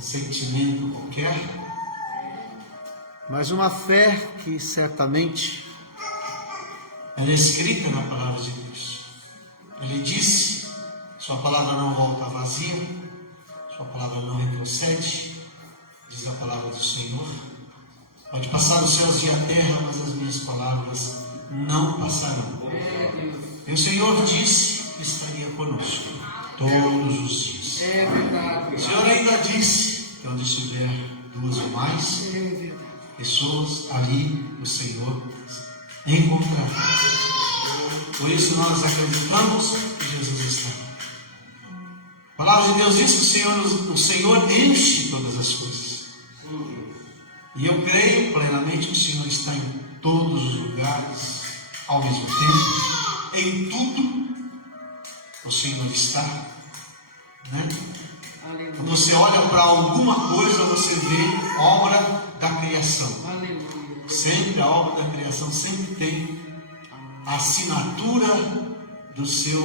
sentimento qualquer, mas uma fé que certamente ela é escrita na palavra de Deus. Ele disse: sua palavra não volta vazia, sua palavra não retrocede, diz a palavra do Senhor. Pode passar os céus e a terra, mas as minhas palavras não passarão. E o Senhor disse que estaria conosco todos os dias. O Senhor ainda disse que onde estiver duas ou mais pessoas, ali o Senhor encontrará. Por isso nós acreditamos que Jesus está. A palavra de Deus diz que o Senhor enche todas as coisas. E eu creio plenamente que o Senhor está em todos os lugares, ao mesmo tempo, em tudo o Senhor está, né? Quando você olha para alguma coisa, você vê obra da criação. Sempre a obra da criação sempre tem a assinatura do seu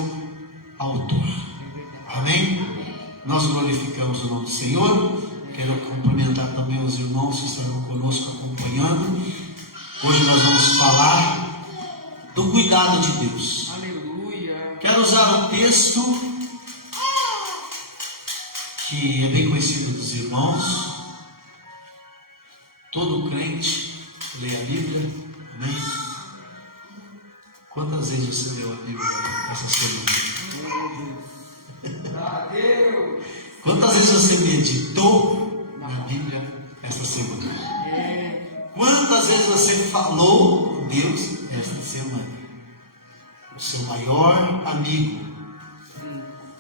autor. Amém? Nós glorificamos o nome do Senhor. Quero cumprimentar também os irmãos que estarão conosco acompanhando. Hoje nós vamos falar do cuidado de Deus. Aleluia. Quero usar um texto que é bem conhecido dos irmãos. Todo crente lê a Bíblia, amém? Quantas vezes você leu a Bíblia essa semana? Quantas vezes você meditou na Bíblia essa semana? Quantas vezes você falou com Deus esta semana? O seu maior amigo,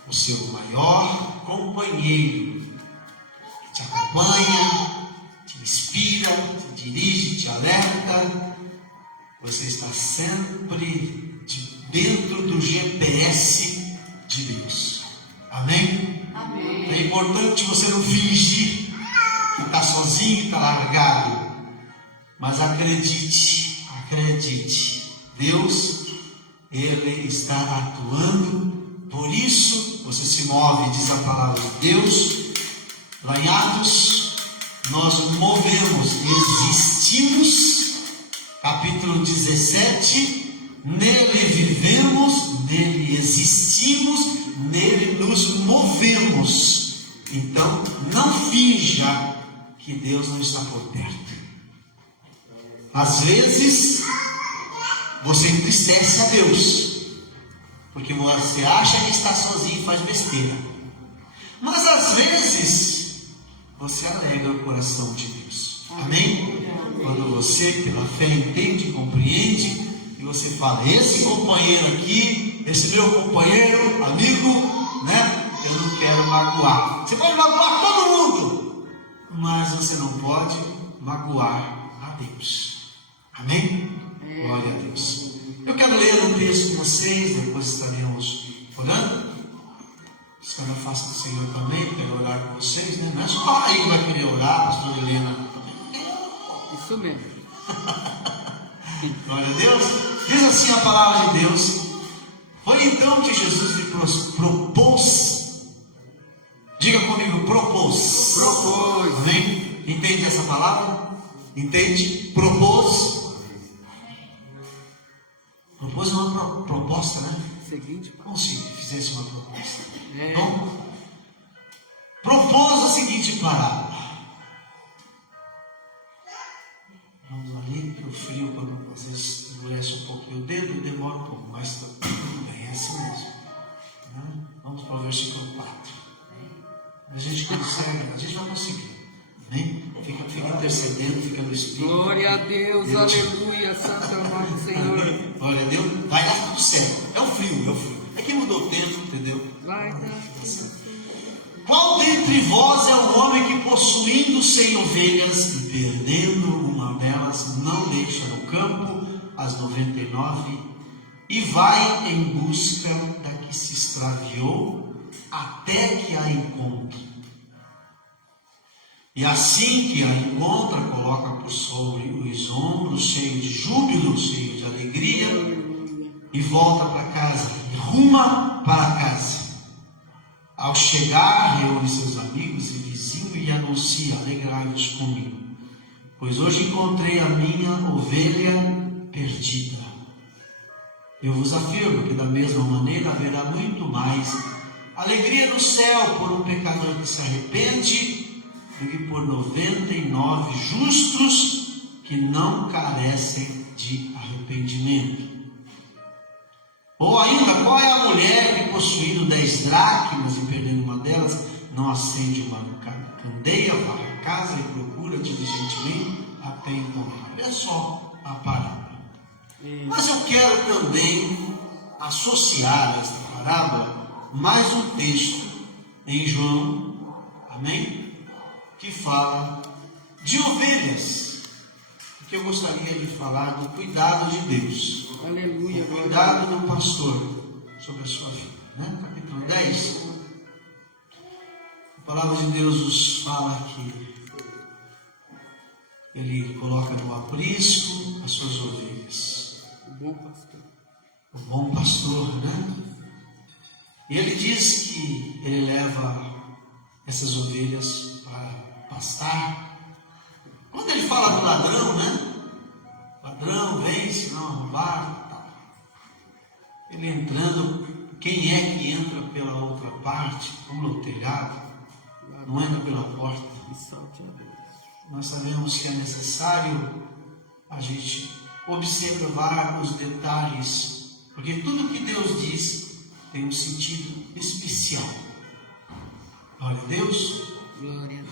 o seu maior companheiro, te acompanha, te inspira, te dirige, te alerta. Você está sempre dentro do GPS de Deus. Amém? Amém. É importante você não fingir que está sozinho, está largado. Mas acredite, Deus, Ele está atuando. Por isso você se move, diz a palavra de Deus. Lá em Atos, nós movemos, existimos. Capítulo 17. Nele vivemos, nele existimos, nele nos movemos. Então, não finja que Deus não está por perto. Às vezes, você entristece a Deus, porque você acha que está sozinho e faz besteira. Mas às vezes, você alegra o coração de Deus. Amém? Quando você, pela fé, entende e compreende, e você fala: esse companheiro aqui, esse meu companheiro, amigo, né? Eu não quero magoar. Você pode magoar todo mundo, mas você não pode magoar a Deus. Amém? Glória a Deus. Eu quero ler um texto com vocês, depois estaremos orando. Isso é fácil do Senhor também, quero orar com vocês, né? Não é só aí que vai querer orar, pastor Helena também. Isso mesmo. Glória a Deus. Diz assim a palavra de Deus: foi então que Jesus lhe propôs. Diga comigo, propôs. Amém? Entende essa palavra? Entende? Propôs. Propôs uma proposta, né? Seguinte, Como se fizesse uma proposta. É. Então, propôs a seguinte parábola. Vamos ali para o frio, quando às vezes endurece um pouquinho o dedo, demora um pouco, mas é assim mesmo. Né? Vamos para o versículo 4. A gente consegue, a gente vai conseguir. Né? Fica intercedendo, fica no Espírito. glória a Deus, aleluia, Santo nome do Senhor. Glória a Deus, vai lá para o céu. É o frio. É que mudou o tempo, entendeu? Vai dar. Qual dentre vós é o homem que, possuindo 100 ovelhas e perdendo uma delas, não deixa no campo as 99 e vai em busca da que se extraviou até que a encontre? E assim que a encontra, coloca por sobre os ombros, cheio de júbilo, cheio de alegria, e volta para casa, ruma para casa. Ao chegar, reúne seus amigos e vizinhos lhe anuncia: alegrai-vos comigo, pois hoje encontrei a minha ovelha perdida. Eu vos afirmo que da mesma maneira haverá muito mais alegria no céu por um pecador que se arrepende do que por 99 justos que não carecem de arrependimento. Ou ainda, qual é a mulher que, possuindo 10 dracmas e perdendo uma delas, não acende uma candeia, varre a casa e procura diligentemente até encontrar? É só a parábola. Mas eu quero também associar a esta parábola mais um texto em João, amém? Que fala de ovelhas, porque eu gostaria de falar do cuidado de Deus. Aleluia. O cuidado do pastor sobre a sua vida, né? Capítulo 10, a palavra de Deus nos fala que ele coloca no aprisco as suas ovelhas. O bom pastor. O bom pastor, né? E ele diz que ele leva essas ovelhas para pastar. Quando ele fala do ladrão, né? Ladrão vem, senão roubar. Ele entrando, quem é que entra pela outra parte, como no telhado, não entra pela porta. Nós sabemos que é necessário a gente observar os detalhes, porque tudo que Deus diz tem um sentido especial. Glória a Deus. Glória a Deus.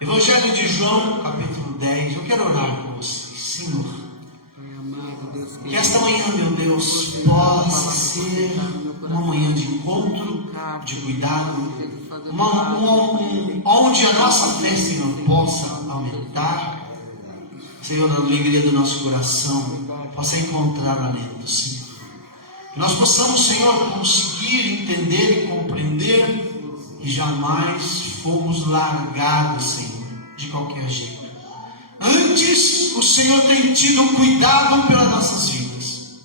Evangelho de João, capítulo 10. Eu quero orar com vocês, Senhor. Pai amado, Deus Que esta manhã, meu Deus, possa ser uma manhã de encontro, de cuidado, onde a nossa fé, Senhor, possa aumentar. Senhor, a alegria do nosso coração possa encontrar alento, Senhor. Que nós possamos, Senhor, conseguir entender e compreender que jamais fomos largados, Senhor, de qualquer jeito. Antes, o Senhor tem tido cuidado pelas nossas vidas.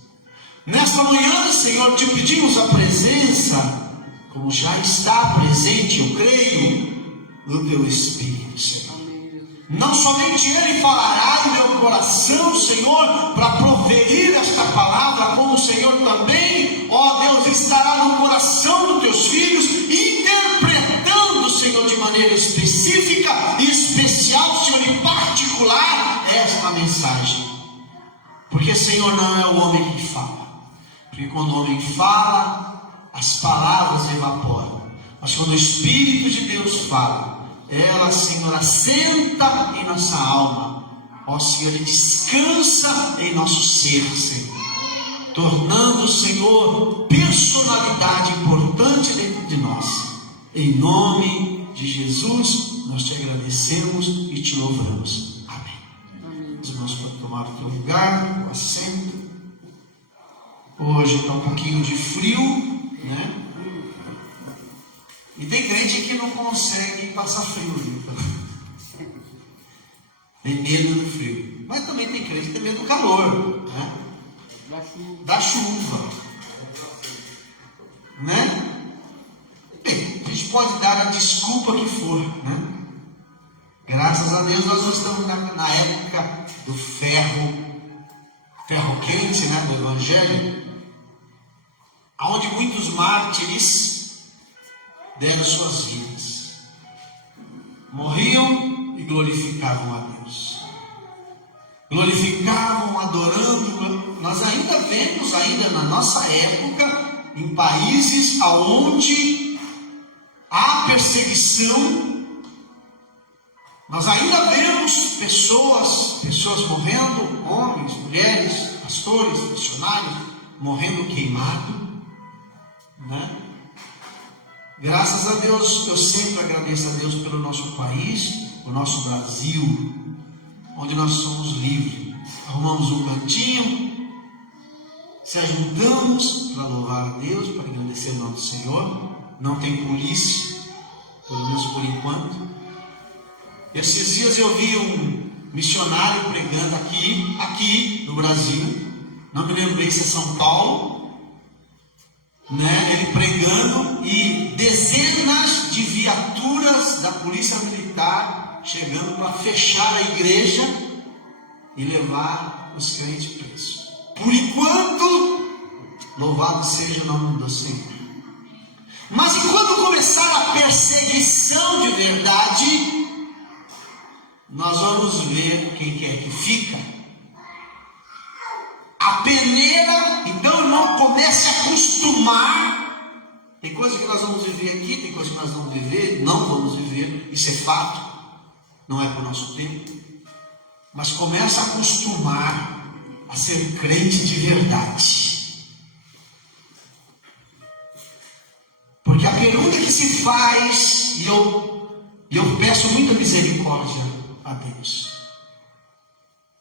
Nesta manhã, Senhor, te pedimos a presença, como já está presente, eu creio, do Teu Espírito, Senhor. Não somente Ele falará no meu coração, Senhor, para proferir esta palavra, como o Senhor também, ó Deus, estará no coração dos Teus filhos, interpretando, Senhor, de maneira específica e especial, Senhor, em particular, esta mensagem. Porque, Senhor, não é o homem que fala. Porque quando o homem fala, as palavras evaporam. Mas quando o Espírito de Deus fala, ela, Senhor, assenta em nossa alma. Ó Senhor, e descansa em nosso ser, Senhor, tornando, Senhor, personalidade importante dentro de nós. Em nome de Jesus, nós te agradecemos e te louvamos. Amém. Os irmãos podem tomar o teu lugar, o assento. Hoje está um pouquinho de frio, né? E tem crente que não consegue passar frio, viu? Tem medo do frio. Mas também tem crente que tem medo do calor, né? Da chuva. Né? Bem, a gente pode dar a desculpa que for, né? Graças a Deus nós não estamos na época do ferro quente, né? Do Evangelho, onde muitos mártires deram suas vidas, morriam e glorificavam a Deus, glorificavam, adorando. Nós ainda vemos, ainda na nossa época, em países onde há perseguição, nós ainda vemos pessoas morrendo, homens, mulheres, pastores, missionários, morrendo queimado, né? Graças a Deus, eu sempre agradeço a Deus pelo nosso país, o nosso Brasil, onde nós somos livres. Arrumamos um cantinho, se ajuntamos para louvar a Deus, para agradecer o nome do Senhor. Não tem polícia, pelo menos por enquanto. Esses dias eu vi um missionário pregando aqui no Brasil, não me lembro bem se é São Paulo, né? Ele pregando e dezenas de viaturas viaturas da polícia militar chegando para fechar a igreja e levar os crentes presos. Por enquanto, louvado seja o nome do Senhor. Mas e quando começar a perseguição de verdade, nós vamos ver quem é que fica. A peneira, então, irmão, comece a acostumar. Tem coisa que nós vamos viver aqui, tem coisa que nós vamos viver, não vamos viver, isso é fato, não é para o nosso tempo. Mas começa a acostumar a ser crente de verdade. Porque a pergunta que se faz, e eu peço muita misericórdia a Deus,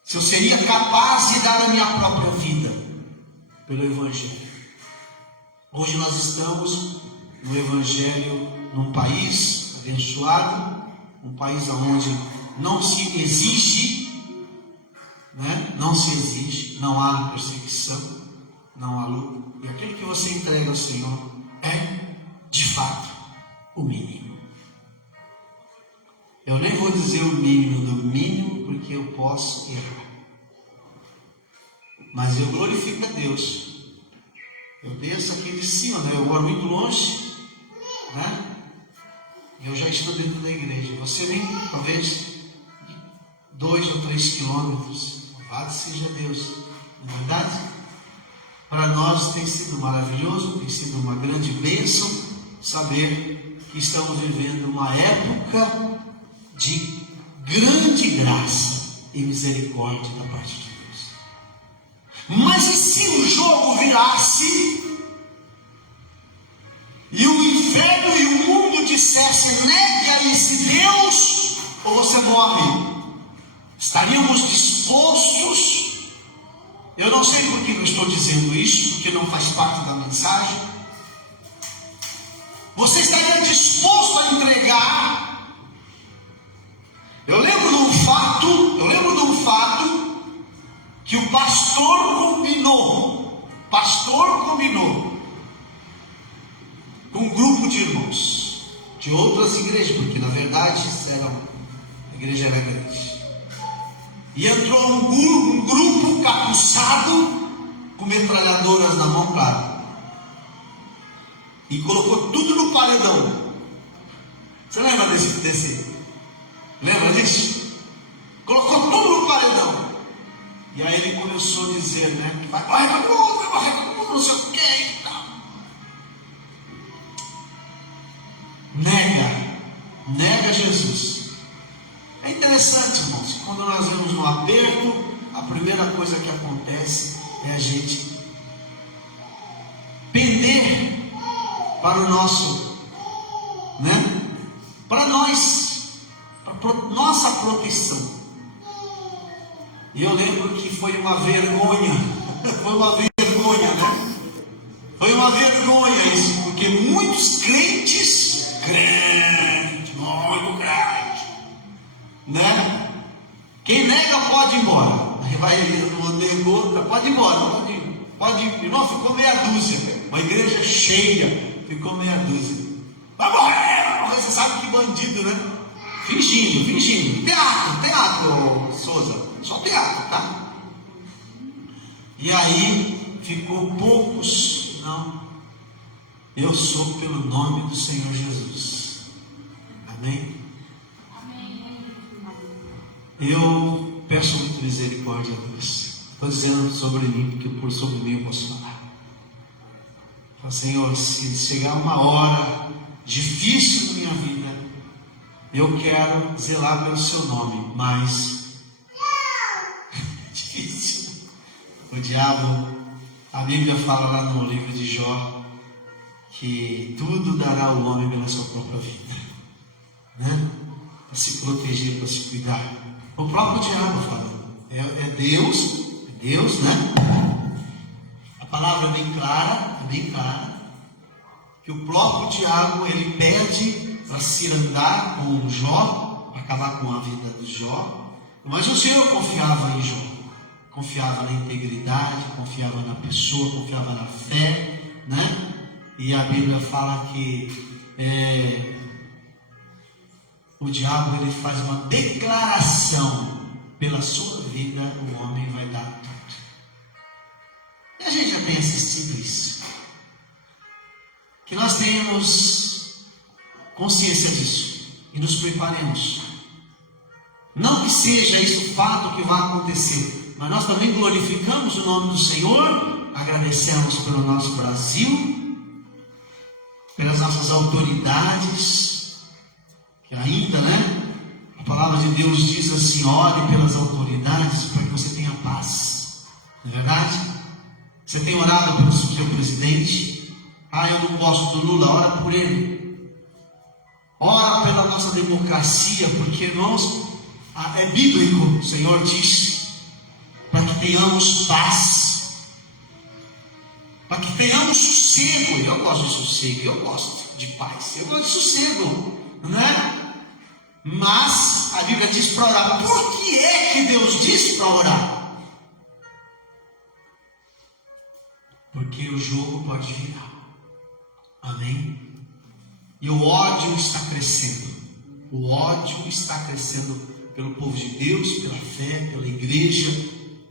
se eu seria capaz de dar a minha própria vida pelo Evangelho. Hoje nós estamos no Evangelho num país abençoado, um país onde não se exige, não há perseguição, não há luta. E aquilo que você entrega ao Senhor é, de fato, o mínimo. Eu nem vou dizer o mínimo do mínimo, porque eu posso errar. Mas eu glorifico a Deus. Eu desço aqui de cima, eu moro muito longe, eu já estou dentro da igreja. Você vem, talvez, 2 ou 3 quilômetros. Louvado seja Deus. Não é verdade? Para nós tem sido maravilhoso, tem sido uma grande bênção saber que estamos vivendo uma época de grande graça e misericórdia da parte de Deus. Mas e se o jogo virasse e o inferno e o mundo dissessem: negue a esse Deus ou você morre? Estaríamos dispostos? Eu não sei por que eu estou dizendo isso, porque não faz parte da mensagem. Você estaria disposto a entregar? Eu lembro de um fato que o pastor combinou com um grupo de irmãos de outras igrejas, porque na verdade a igreja era grande. E entrou um grupo capuçado com metralhadoras na mão, claro, e colocou tudo no paredão. Você lembra desse? Lembra disso? Colocou tudo no paredão. E aí ele começou a dizer, que vai morrer todo mundo, não sei o que e tal. Nega Jesus. É interessante, irmãos, que quando nós vamos no aperto, a primeira coisa que acontece é a gente pender para o nosso, para nós, para nossa proteção. E eu lembro que foi uma vergonha, Foi uma vergonha isso, porque muitos crentes, muito crente, quem nega pode ir embora. Vai, negou, pode ir embora, pode ir. Irmão, ficou meia dúzia, uma igreja cheia, ficou meia dúzia. Vai morrer, você sabe que bandido, Fingindo. Teatro, Souza, só teatro, tá? E aí ficou poucos, não. Eu sou pelo nome do Senhor Jesus. Amém? Eu peço muito misericórdia a Deus. Estou dizendo sobre mim, porque sobre mim eu posso falar. Fala, Senhor, se chegar uma hora difícil na minha vida, eu quero zelar pelo seu nome, mas difícil. O diabo, a Bíblia fala lá no livro de Jó, que tudo dará ao homem pela sua própria vida, para se proteger, para se cuidar. O próprio diabo fala, é Deus, A palavra é bem clara, que o próprio diabo, ele pede para se andar com Jó, para acabar com a vida de Jó. Mas o Senhor confiava em Jó, confiava na integridade, confiava na pessoa, confiava na fé, E a Bíblia fala que o diabo ele faz uma declaração: pela sua vida o homem vai dar tudo. E a gente já tem assistido isso. Que nós tenhamos consciência disso e nos preparemos. Não que seja isso o fato que vai acontecer, mas nós também glorificamos o nome do Senhor, agradecemos pelo nosso Brasil, pelas nossas autoridades, que ainda, a palavra de Deus diz assim: ore pelas autoridades para que você tenha paz. Não é verdade? Você tem orado pelo seu presidente? Eu não gosto do Lula, ora por ele. Ora pela nossa democracia, porque irmãos, é bíblico, o Senhor diz, para que tenhamos paz, para que tenhamos sossego. Eu gosto de sossego, eu gosto de paz, eu gosto de sossego, não é? Mas a Bíblia diz para orar. Por que é que Deus diz para orar? Porque o jogo pode virar. Amém? E o ódio está crescendo. O ódio está crescendo pelo povo de Deus, pela fé, pela igreja.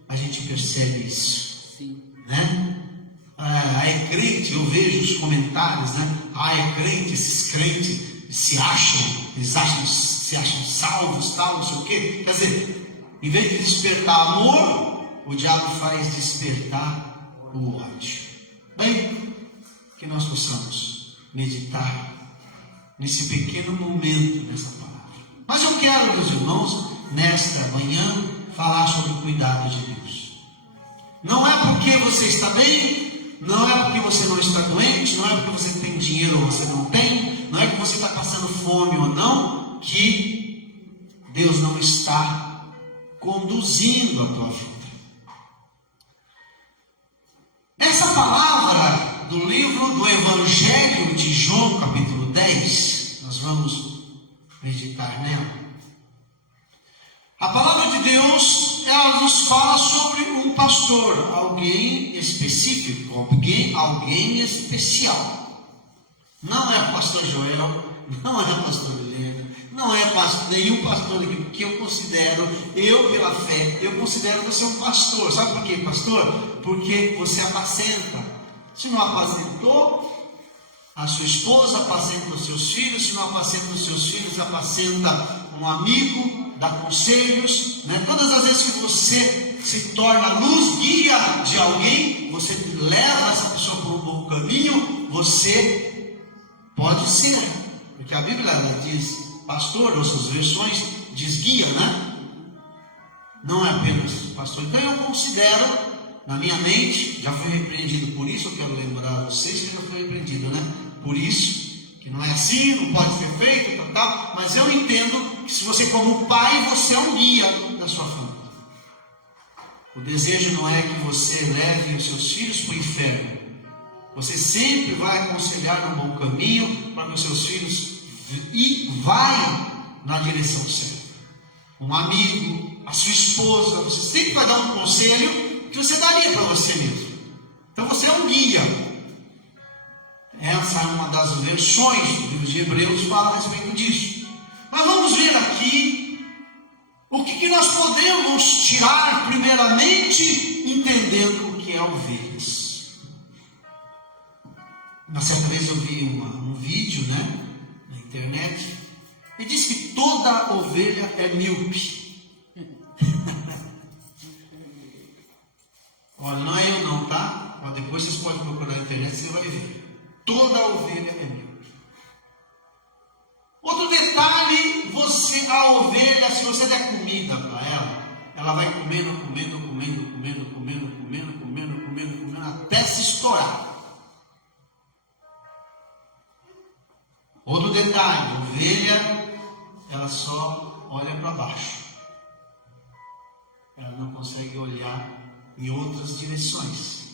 A gente percebe isso. Sim. Né? É crente, eu vejo os comentários, é crente, esses crentes se acham salvos, tal, não sei o quê. Quer dizer, em vez de despertar amor, o diabo faz despertar o ódio. Bem, que nós possamos meditar nesse pequeno momento dessa palavra. Mas eu quero, meus irmãos, nesta manhã, falar sobre o cuidado de Deus. Não é porque você está bem, não é porque você não está doente, não é porque você tem dinheiro ou você não tem, não é porque você está passando fome ou não, que Deus não está conduzindo a tua vida. Essa palavra do livro do Evangelho de João, capítulo 10, nós vamos meditar nela. A palavra de Deus, ela nos fala sobre um pastor, alguém específico, alguém especial. Não é pastor Joel, não é pastor Helena, não é nenhum pastor que eu considero, pela fé, eu considero você um pastor. Sabe por quê, pastor? Porque você apacenta. Se não apacentou, a sua esposa apacenta os seus filhos. Se não apacenta os seus filhos, apacenta um amigo, dá conselhos, Todas as vezes que você se torna luz, guia de alguém, você leva essa pessoa por um bom caminho, você pode ser, porque a Bíblia ela diz pastor, ou suas versões diz guia, não é apenas pastor. Então eu considero, na minha mente, já fui repreendido por isso, eu quero lembrar vocês que já fui repreendido, por isso, que não é assim, não pode ser feito, tal, mas eu entendo que se você como pai, você é um guia da sua família. O desejo não é que você leve os seus filhos para o inferno. Você sempre vai aconselhar no bom caminho para que os seus filhos vá na direção certa. Um amigo, a sua esposa, você sempre vai dar um conselho que você daria para você mesmo. Então você é um guia. Essa é uma das versões do livro de Hebreus que fala a respeito disso. Mas vamos ver aqui o que nós podemos tirar primeiramente entendendo o que é ovelhas. Uma certa vez eu vi um vídeo na internet e diz que toda ovelha é míope. Olha, não é eu não, tá? Depois vocês podem procurar na internet e você vai ver. Toda ovelha é míope. Outro detalhe, a ovelha, se você der comida para ela vai comendo, até se estourar. Outro detalhe, a ovelha, ela só olha para baixo. Ela não consegue olhar em outras direções.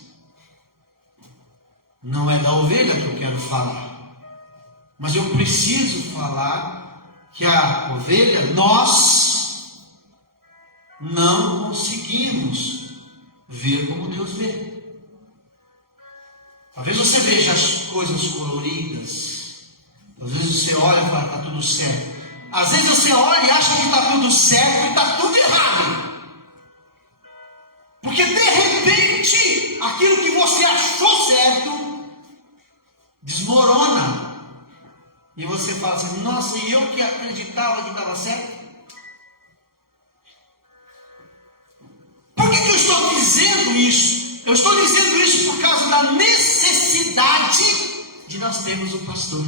Não é da ovelha que eu quero falar. Mas eu preciso falar que a ovelha, nós não conseguimos ver como Deus vê. Talvez você veja as coisas coloridas. Às vezes você olha e fala, está tudo certo. Às vezes você olha e acha que está tudo certo e está tudo errado. Porque de repente, aquilo que você achou certo, desmorona. E você fala assim, nossa, e eu que acreditava que estava certo? Por que eu estou dizendo isso? Eu estou dizendo isso por causa da necessidade de nós termos um pastor.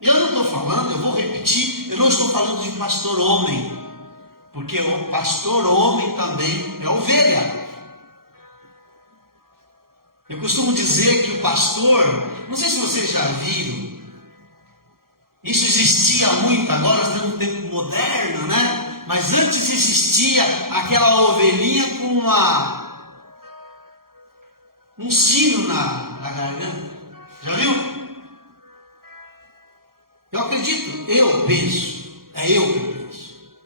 Eu não estou falando, eu vou repetir, eu não estou falando de pastor homem, porque o pastor homem também é ovelha. Eu costumo dizer que o pastor, não sei se vocês já viram, isso existia muito, agora estamos no tempo moderno, né? Mas antes existia aquela ovelhinha com um sino na garganta. Já viu? Eu acredito, eu penso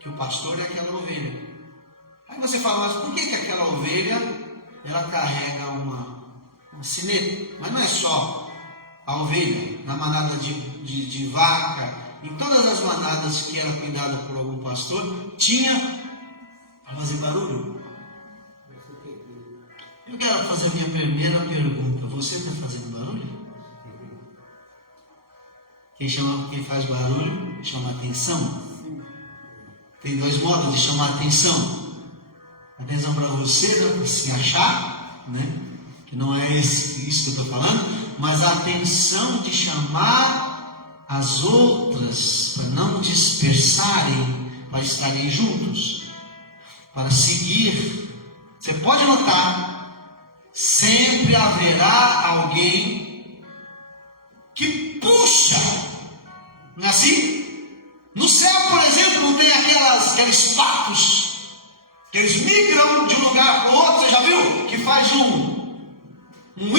que o pastor é aquela ovelha. Aí você fala, mas por que aquela ovelha ela carrega uma sineta? Mas não é só a ovelha, na manada de vaca, em todas as manadas que era cuidada por algum pastor, tinha para fazer barulho. Eu quero fazer a minha primeira pergunta: você está fazendo barulho? Quem faz barulho chama atenção. Tem dois modos de chamar atenção. Atenção para você, né, para se achar, né? Que não é isso que eu estou falando, mas a atenção de chamar as outras para não dispersarem, para estarem juntos, para seguir. Você pode notar, sempre haverá alguém que puxa, não é assim? No céu, por exemplo, não tem aqueles patos que eles migram de um lugar para o outro, você já viu? Que faz um Y,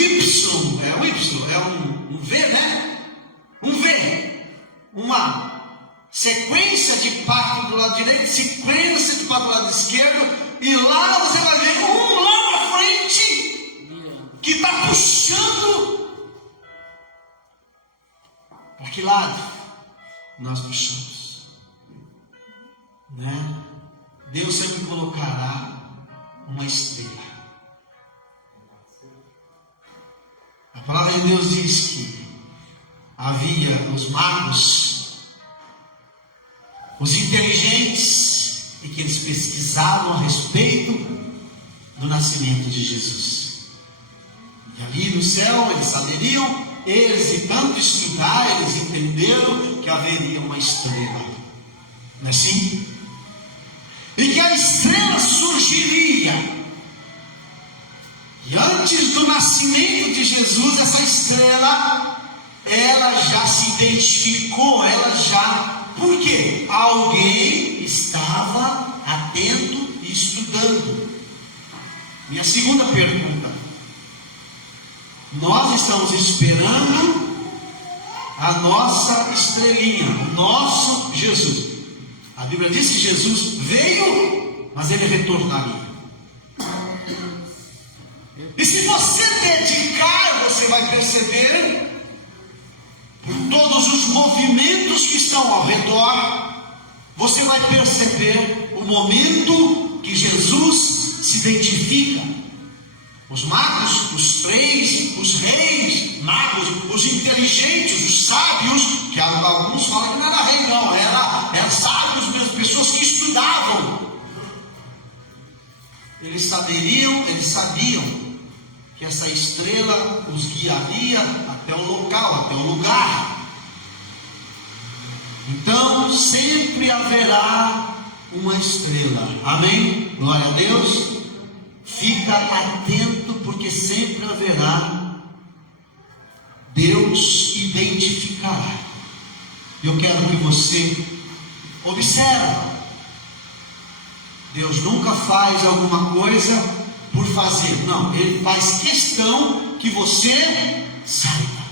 um V, né? Um V, uma sequência de pato do lado direito, sequência de pato do lado esquerdo, e lá você vai ver um lá na frente que está puxando. Para que lado nós puxamos? Né? Deus sempre colocará uma estrela. A palavra de Deus diz que havia os magos, os inteligentes, e que eles pesquisavam a respeito do nascimento de Jesus. E ali no céu eles saberiam, eles de tanto estudar, eles entenderam que haveria uma estrela. Não é assim? E que a estrela surgiria. E antes do nascimento de Jesus, essa estrela, ela já se identificou, por quê? Alguém estava atento e estudando. Minha segunda pergunta: nós estamos esperando a nossa estrelinha, o nosso Jesus. A Bíblia diz que Jesus veio, mas ele retornaria. E se você dedicar, você vai perceber, por todos os movimentos que estão ao redor, você vai perceber o momento que Jesus se identifica. Os magos, os reis magos, os inteligentes, os sábios, que alguns falam que não era rei não, eram sábios mesmo, pessoas que estudavam. Eles sabiam que essa estrela os guiaria até o local, até o lugar. Então sempre haverá uma estrela. Amém? Glória a Deus. Fica atento, porque sempre haverá. Deus identificará. Eu quero que você observe. Deus nunca faz alguma coisa por fazer. Não, Ele faz questão que você saiba.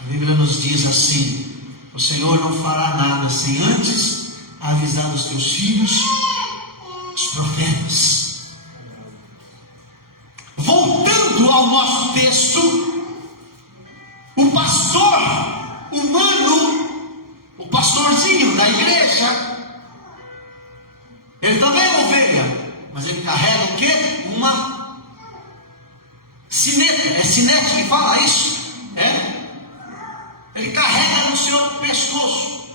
A Bíblia nos diz assim: o Senhor não fará nada sem antes avisar os teus filhos, os profetas. Voltando ao nosso texto, o pastor humano Ele também é ovelha, mas ele carrega o quê? Uma sineta. É sinete que fala isso? É? Ele carrega no seu pescoço.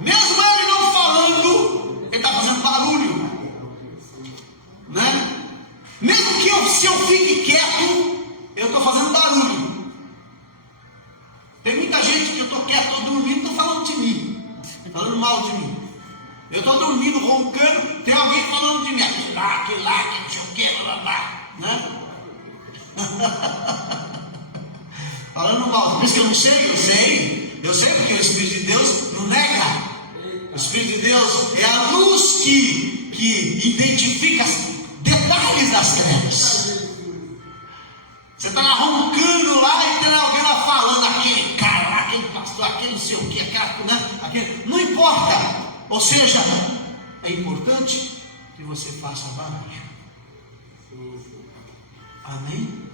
Mesmo ele não falando, ele está fazendo barulho, né? Mesmo que se eu fique quieto, eu estou fazendo barulho. Tem muita gente que eu estou quieto, estou dormindo, estou falando de mim, falando mal de mim. Eu estou dormindo, roncando, tem alguém falando de mim, aquele lá, que não sei o que, né? Falando mal. Por isso que eu não sei, eu sei porque o Espírito de Deus não nega. O Espírito de Deus é a luz que identifica detalhes das trevas. Você está lá roncando lá e tem alguém lá falando, aquele cara lá, aquele pastor, aquele não sei o que, aquele, não importa. Ou seja, é importante que você faça barulho. Amém?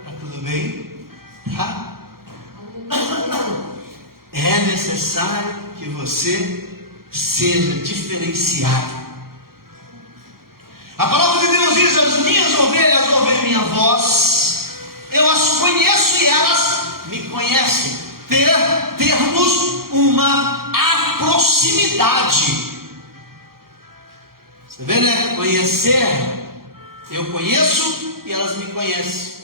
Está tudo bem? Tá? É necessário que você seja diferenciado. A palavra de Deus diz: as minhas ovelhas ouvem minha voz, eu as conheço e elas me conhecem. Termos uma proximidade. Você vê, né? Conhecer, eu conheço e elas me conhecem.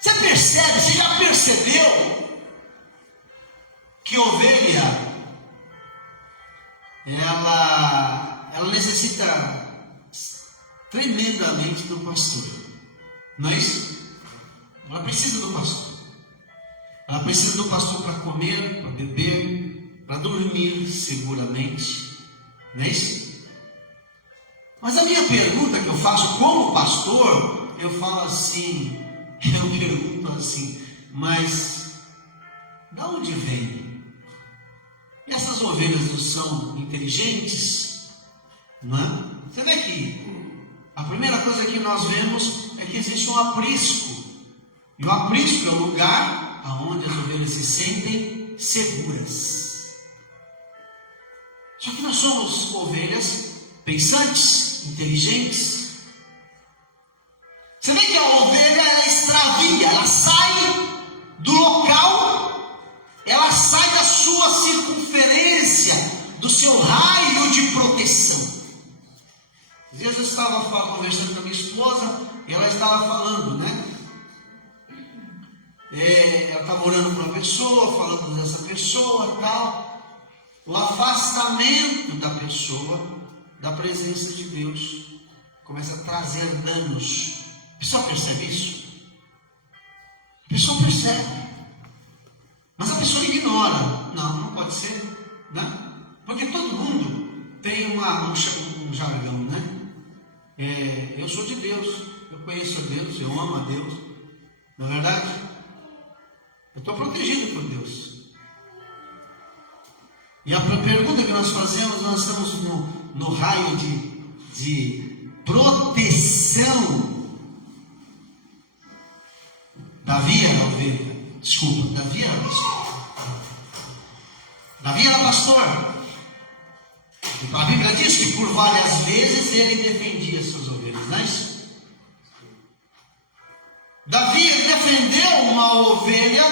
Você percebe, você já percebeu que ovelha ela necessita tremendamente do pastor, não é isso? Ela precisa do pastor. Ela precisa do pastor para comer, para beber, para dormir seguramente, não é isso? Mas a minha pergunta que eu faço como pastor, eu pergunto assim, mas da onde vem? E essas ovelhas não são inteligentes? Não é? Você vê que a primeira coisa que nós vemos é que existe um aprisco. E o aprisco é o lugar onde as ovelhas se sentem seguras. Só que nós somos ovelhas pensantes, inteligentes. Você vê que a ovelha, ela extravia, ela sai do local, ela sai da sua circunferência, do seu raio de proteção. Às vezes eu estava conversando com a minha esposa e ela estava falando, né? Ela estava orando para uma pessoa, falando dessa pessoa e tal. O afastamento da pessoa da presença de Deus começa a trazer danos. A pessoa percebe isso? A pessoa percebe, mas a pessoa ignora. Não pode ser, né? Porque todo mundo tem um jargão, né? Eu sou de Deus, eu conheço a Deus, eu amo a Deus. Não é verdade? Eu estou protegido por Deus. E a pergunta que nós fazemos, nós estamos no raio de proteção. Davi era ovelha. Desculpa, Davi era pastor. Davi era pastor. Então a Bíblia diz que por várias vezes ele defendia suas ovelhas, não é isso? Davi defendeu uma ovelha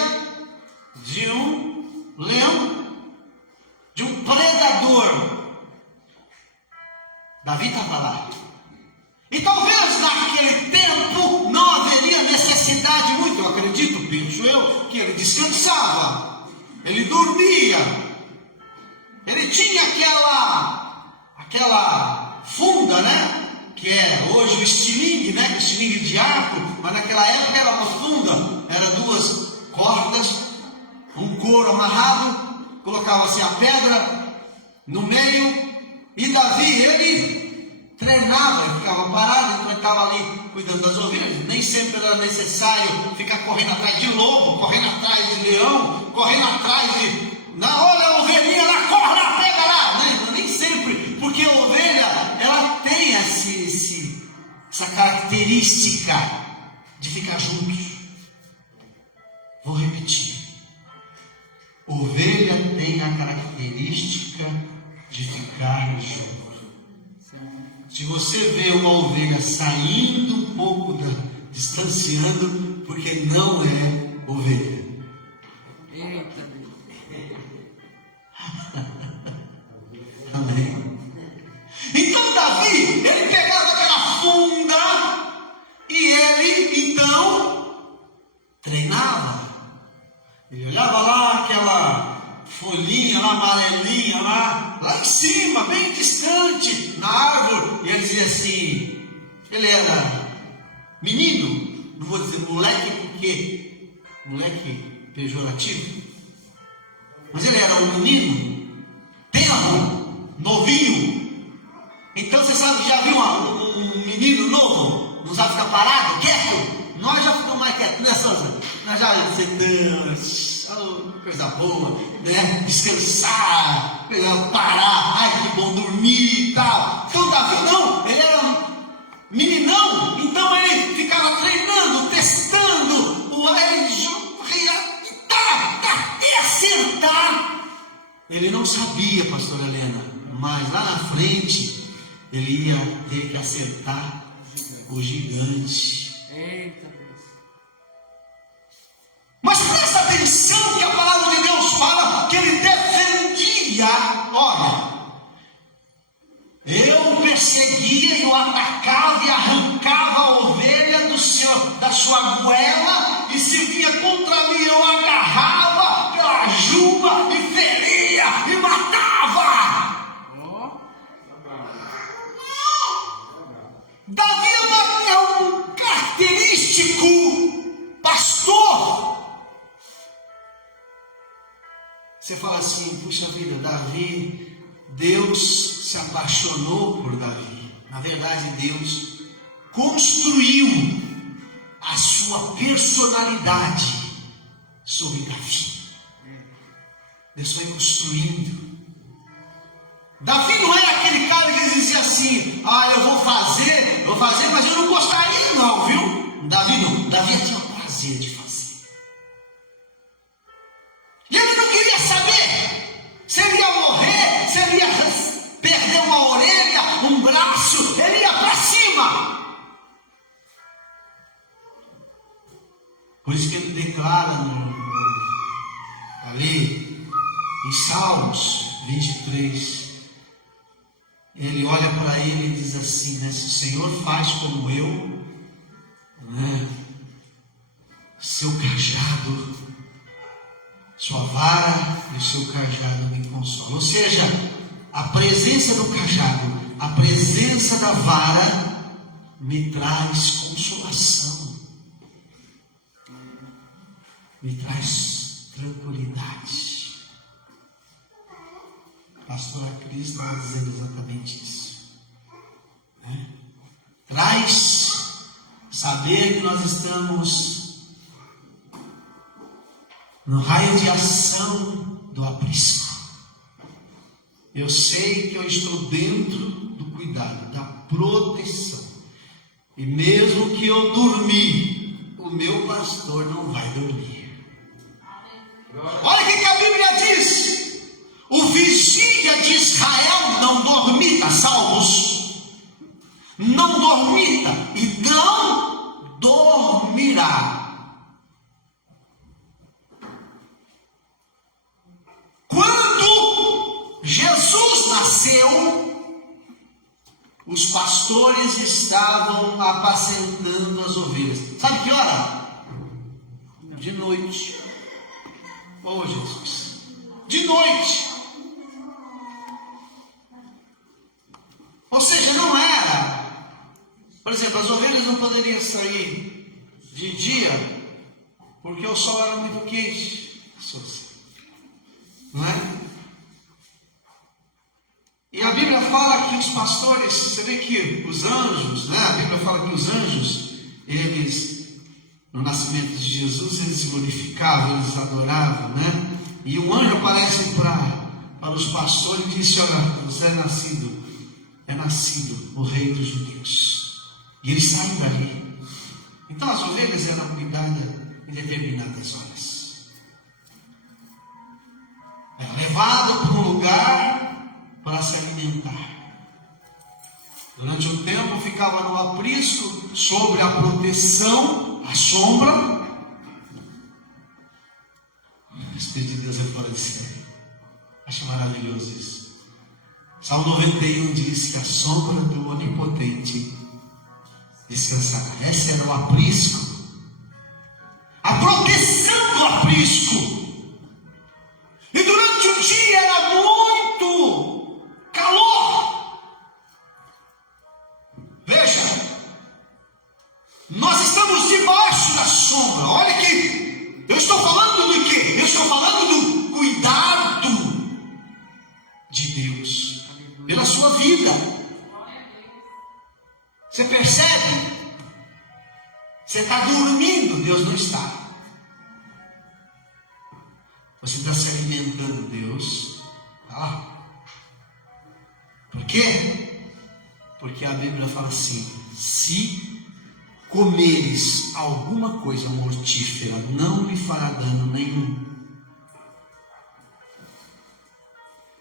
de um leão, de um predador. Davi estava lá. E talvez naquele tempo não haveria necessidade muito, eu acredito, penso eu, que ele descansava, ele dormia, ele tinha aquela funda, né? Que é hoje o estilingue, né? O estilingue de arco, mas naquela época era uma funda, eram duas cordas, um couro amarrado, colocava-se a pedra no meio, e Davi, ele treinava, ele ficava parado, então ele estava ali cuidando das ovelhas. Nem sempre era necessário ficar correndo atrás de lobo, correndo atrás de leão, correndo atrás de... olha a ovelhinha lá, corre lá, pega lá. Nem sempre, porque a ovelha, ela tem essa característica de ficar juntos. Vou repetir. Ovelha tem a característica de ficar junto. Se você vê uma ovelha saindo um pouco, distanciando, porque não é ovelha. Eita, Deus. Amém. Então Davi, ele pegava aquela funda e ele então treinava. Ele olhava lá aquela folhinha lá, amarelinha lá em cima, bem distante, na árvore, e ele dizia assim, ele era menino, não vou dizer moleque porque moleque pejorativo, mas ele era um menino, tenro, novinho. Então você sabe que já viu um menino novo, não sabe ficar parado, quieto? Nós já ficamos mais quietos, né, Souza? Nós já sentamos, coisa boa, né? Descansar, parar, ai que bom dormir e tal. Então Davi não, ele era um meninão, então ele ficava treinando, testando, até acertar. Ele não sabia, pastora Helena, mas lá na frente ele ia ter que acertar o gigante. Eita, Deus. Mas presta atenção que a palavra de Deus fala que ele defendia. Olha, eu perseguia e o atacava e arrancava a ovelha da sua goela, e se vinha contra mim eu agarrava pela juba e feria e matava. Davi é um característico pastor. Você fala assim, puxa vida, Davi, Deus se apaixonou por Davi. Na verdade, Deus construiu a sua personalidade sobre Davi. Deus foi construindo. Davi não era aquele cara que dizia assim, eu vou fazer, mas eu não gostaria não, viu? Davi não, Davi tinha o prazer de fazer. E ele não queria saber se ele ia morrer, se ele ia perder uma orelha, um braço, ele ia para cima. Por isso que ele declara ali em Salmos 23, ele olha para ele e diz assim, né? Se o Senhor faz como eu, né? Seu cajado, sua vara e o seu cajado me consolam. Ou seja, a presença do cajado, a presença da vara me traz consolação, me traz tranquilidade. A pastora Cris estava dizendo exatamente isso, né? Traz saber que nós estamos no raio de ação do aprisco. Eu sei que eu estou dentro do cuidado, da proteção. E mesmo que eu dormir, o meu pastor não vai dormir. Olha o que a Bíblia diz. O vigia de Israel não dormita, Salmos, não dormita e não dormirá. Quando Jesus nasceu, os pastores estavam apacentando as ovelhas. Sabe que hora? De noite. Oh, Jesus. De noite. Ou seja, não era, por exemplo, as ovelhas não poderiam sair de dia, porque o sol era muito quente, não é? E a Bíblia fala que os pastores, você vê que os anjos, né? A Bíblia fala que os anjos, eles, no nascimento de Jesus, eles glorificavam, eles adoravam, né? E um anjo aparece para os pastores e disse, olha, você é nascido o rei dos judeus. E eles saem dali. Então as ovelhas eram cuidadas em determinadas horas. Era levado para um lugar para se alimentar. Durante um ficava no aprisco, sobre a proteção, a sombra. O Espírito de Deus é fora de série. Acho maravilhoso isso. Salmo 91 diz que a sombra do Onipotente descansará. Essa era o aprisco. A proteção do aprisco. E durante o dia era muito calor. Veja, nós estamos debaixo da sombra. Olha aqui, eu estou falando do quê? Eu estou falando do cuidado de Deus pela sua vida. Você percebe? Você está dormindo, Deus não está. Você está se alimentando, Deus está lá. Por quê? Porque a Bíblia fala assim: se comeres alguma coisa mortífera, não lhe fará dano nenhum.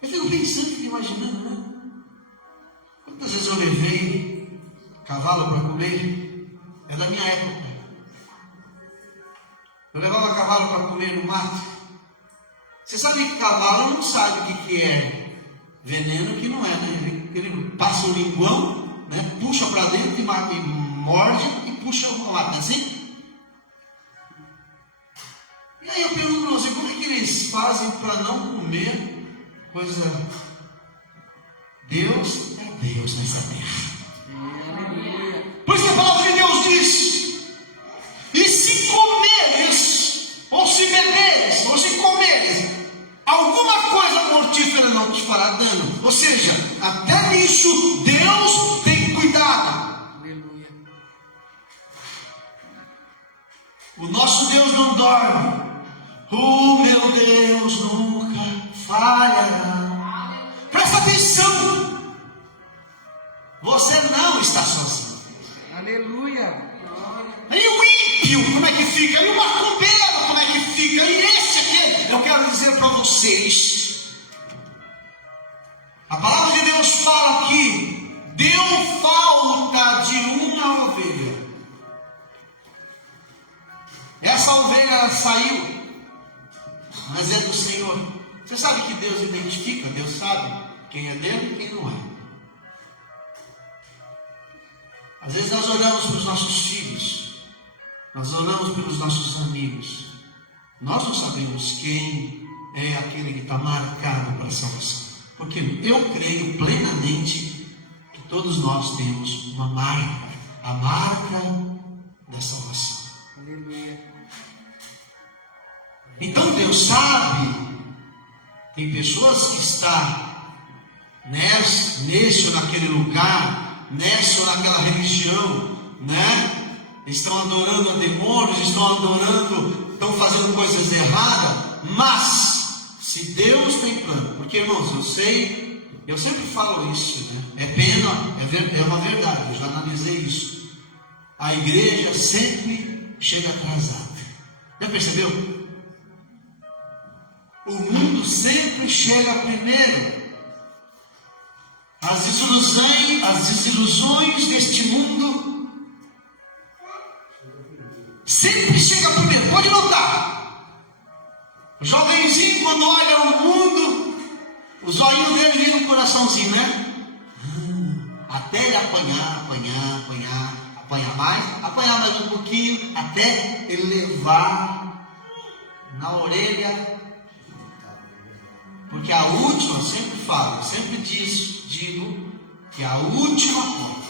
Eu fico pensando, fico imaginando, né? Quantas vezes eu levei cavalo para comer? É da minha época. Eu levava cavalo para comer no mato. Você sabe que cavalo não sabe o que é veneno e o que não é, né? Ele passa o linguão, né? Puxa para dentro e morde e puxa o lado, assim. E aí eu pergunto para você, como é que eles fazem para não comer coisa? Deus é Deus nessa terra. Por isso que a palavra de Deus diz: e se comeres, ou se beberes, ou se comeres alguma coisa mortífera, não te fará dano. Ou seja, até nisso Deus tem cuidado. Aleluia. O nosso Deus não dorme. O meu Deus nunca falhará. Presta atenção. Você não está sozinho. Aleluia. E o ímpio, como é que fica? E o macumbeiro, como é que fica? E esse aqui, eu quero dizer para vocês, a palavra de Deus fala que deu falta de uma ovelha. Essa ovelha saiu, mas é do Senhor. Você sabe que Deus identifica, Deus sabe quem é dele e quem não é. Às vezes nós olhamos para os nossos filhos, nós olhamos pelos nossos amigos, nós não sabemos quem é aquele que está marcado para a salvação. Porque eu creio plenamente que todos nós temos uma marca, a marca da salvação. Aleluia. Então Deus sabe. Tem pessoas que estão nesse ou naquele lugar, nessa ou naquela religião, né? Estão adorando a demônios, estão fazendo coisas erradas, mas se Deus tem plano, porque irmãos, eu sempre falo isso, né? É uma verdade, eu já analisei isso. A igreja sempre chega atrasada. Já percebeu? O mundo sempre chega primeiro. As desilusões deste mundo sempre chega primeiro. Pode notar. O jovenzinho, quando olha o mundo, o zoinho dele vira um coraçãozinho, né? Até ele apanhar mais um pouquinho, até ele levar na orelha. Porque a última, digo que a última porta.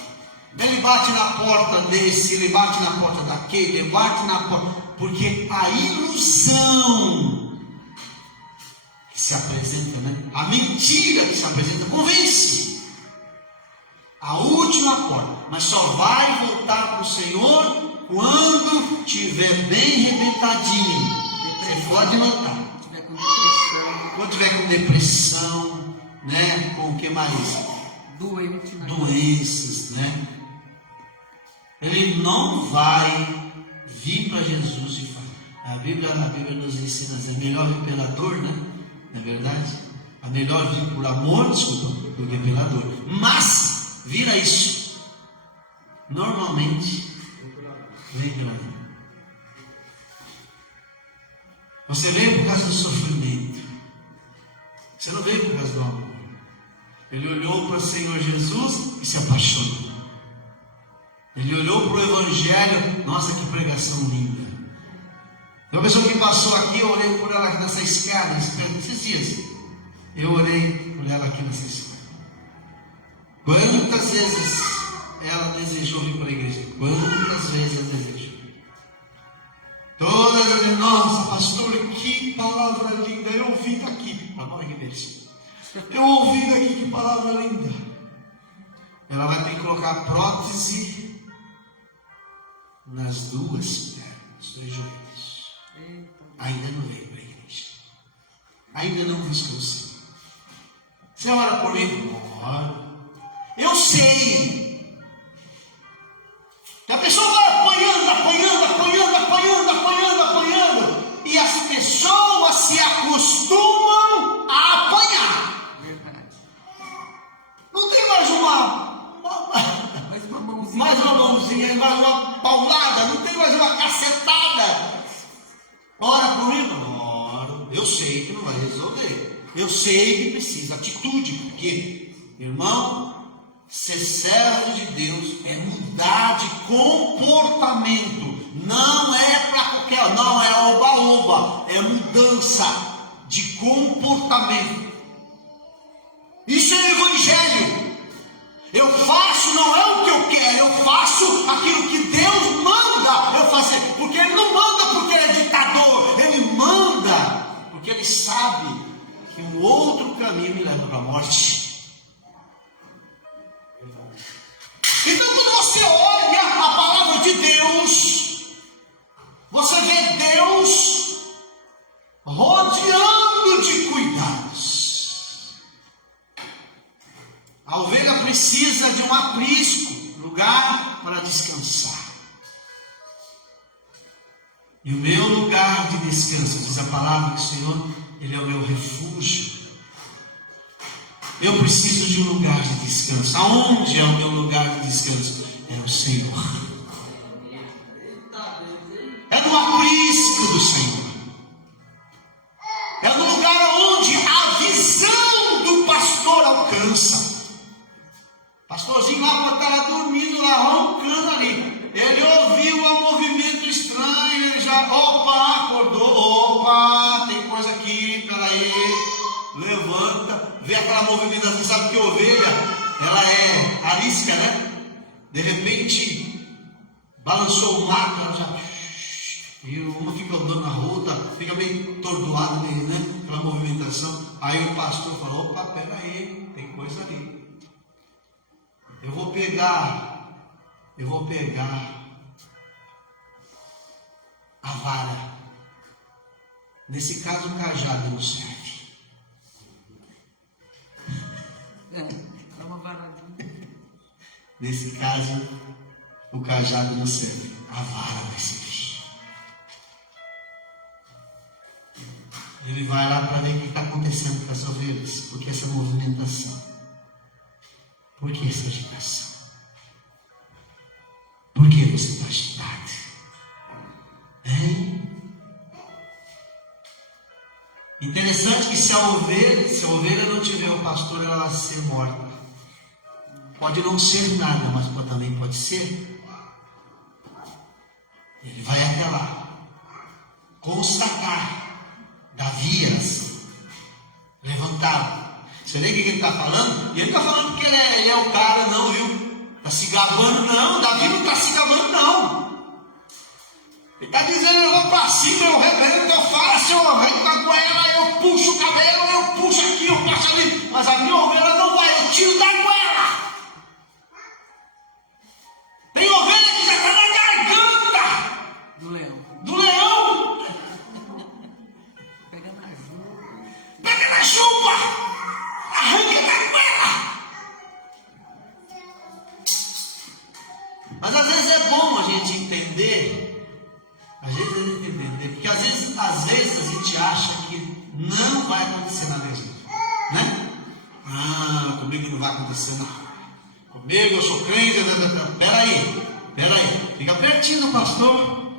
Ele bate na porta desse, ele bate na porta daquele, ele bate na porta. Porque a ilusão que se apresenta, né? A mentira que se apresenta, convence. A última porta. Mas só vai voltar para o Senhor quando tiver bem rebentadinho. Você pode notar. Quando tiver com depressão, né? Com o que mais? Doenças, né? Ele não vai vir para Jesus e falar. A Bíblia nos ensina, é melhor vir pela dor, né? Não é verdade? É melhor vir por amor, do que pela dor. Mas, vira isso. normalmente vem pela dor. Você veio por causa do sofrimento. Você não veio por causa do amor. Ele olhou para o Senhor Jesus e se apaixonou. Ele olhou para o Evangelho. Nossa, que pregação linda. Tem uma pessoa que passou aqui, eu olhei por ela nessa escada, esses dias. Eu orei por ela aqui nessa escada. Quantas vezes ela desejou vir para a igreja? Quantas vezes eu desejo? Todas as vezes, nossa, pastor, que palavra linda. Eu ouvi daqui. Agora que deixa. Eu ouvi daqui, que palavra linda. Ela vai ter que colocar prótese nas duas pernas, nos dois joelhos. Ainda não veio para a igreja. Ainda não buscou o Senhor. Você ora por mim? Ora. Eu sei que a pessoa vai apanhando, e as pessoas se acostumam a apanhar. Não tem mais uma mãozinha, mais uma paulada, não tem mais uma cacetada. Ora por mim? Ora. Eu sei que não vai resolver. Eu sei que precisa atitude, porque, irmão, ser servo de Deus é mudar de comportamento. Não é para qualquer, não é oba-oba, é mudança de comportamento. Isso é evangelho. Eu faço não é o que eu quero, eu faço aquilo que Deus manda eu fazer. Porque Ele não manda porque Ele é ditador, Ele manda porque Ele sabe que um outro caminho me leva para a morte. Então, quando você olha a palavra de Deus, você vê Deus rodeando de cuidados. A ovelha precisa de um aprisco, lugar para descansar. E o meu lugar de descanso, diz a palavra do Senhor, Ele é o meu refúgio. Eu preciso de um lugar de descanso. Aonde é o meu lugar de descanso? É o Senhor. É no aprisco do Senhor. É no lugar onde a visão do pastor alcança. Pastorzinho lá pode estar lá dormindo, lá roncando ali. Ele ouviu um movimento estranho, ele já, acordou, tem coisa aqui, peraí. Levanta, vê aquela movimentação, sabe que ovelha, ela é arisca, né? De repente, balançou o mato, ela já, e uma fica andando na rua, fica meio tordoado, né? Aquela movimentação. Aí o pastor falou, peraí, tem coisa ali. Eu vou pegar a vara. Nesse caso, o cajado não serve. É uma varadinha. Nesse caso, o cajado não serve, a vara vai servir. Ele vai lá para ver o que está acontecendo com as ovelhas. Por que essa movimentação? Por que essa agitação? Por que você está agitado? Hein? Interessante que se a ovelha não tiver o pastor, ela vai ser morta. Pode não ser nada, mas também pode ser. Ele vai até lá, constatar, dar vias, levantado. Você vê o que ele está falando? E ele está falando que ele é o cara, não, viu? Está se gabando, não. Davi não está se gabando, não. Ele está dizendo, eu vou para cima, eu rebento, eu faço, eu arranco a goela, eu puxo o cabelo, eu puxo aqui, eu passo ali. Mas a minha ovelha não vai, eu tiro da goela. Tem ovelha que já está na garganta do leão. Pega na juba. Pega na chuva. Arranca da goela. Mas às vezes é bom a gente entender. Porque às vezes a gente acha que não vai acontecer nada, né? Comigo não vai acontecer nada. Comigo eu sou crente. Peraí, Pera aí, fica pertinho do pastor.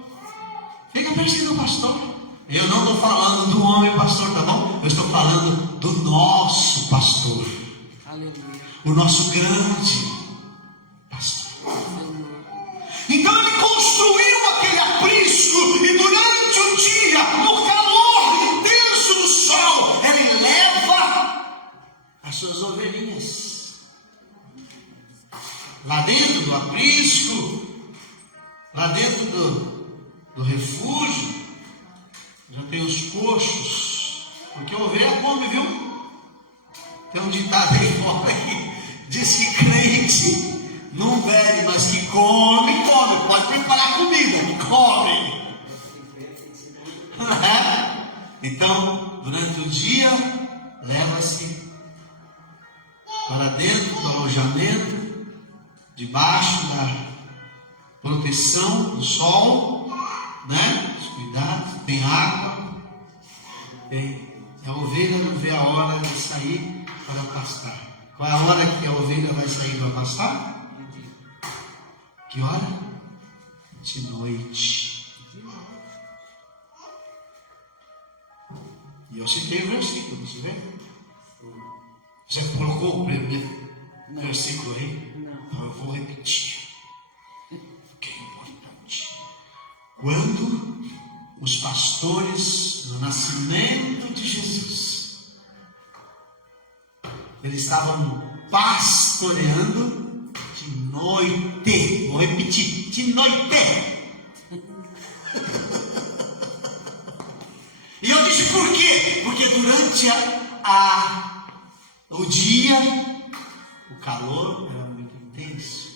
Fica pertinho do pastor. Eu não estou falando do homem pastor, tá bom? Eu estou falando do nosso pastor. Aleluia. O nosso grande pastor. Então ele construiu aquele aprisco e durante o dia, no calor intenso do sol, ele leva as suas ovelhinhas lá dentro do aprisco, lá dentro do refúgio. Já tem os coxos, porque a ovelha come, viu? Tem um ditado aí fora que diz que crente não bebe, mas que come. Pode preparar comida, come. Então, durante o dia, leva-se para dentro do alojamento, debaixo da proteção do sol, né? Cuidado, tem água, a ovelha não vê a hora de sair para pastar. Qual é a hora que a ovelha vai sair para pastar? Que hora? De noite. E eu citei o versículo, você vê? Você colocou o primeiro versículo aí? Então eu vou repetir. Que é importante. Quando os pastores, no nascimento de Jesus, eles estavam pastoreando de noite. Vou repetir, de noite. E eu disse por quê? Porque durante o dia, o calor era muito intenso.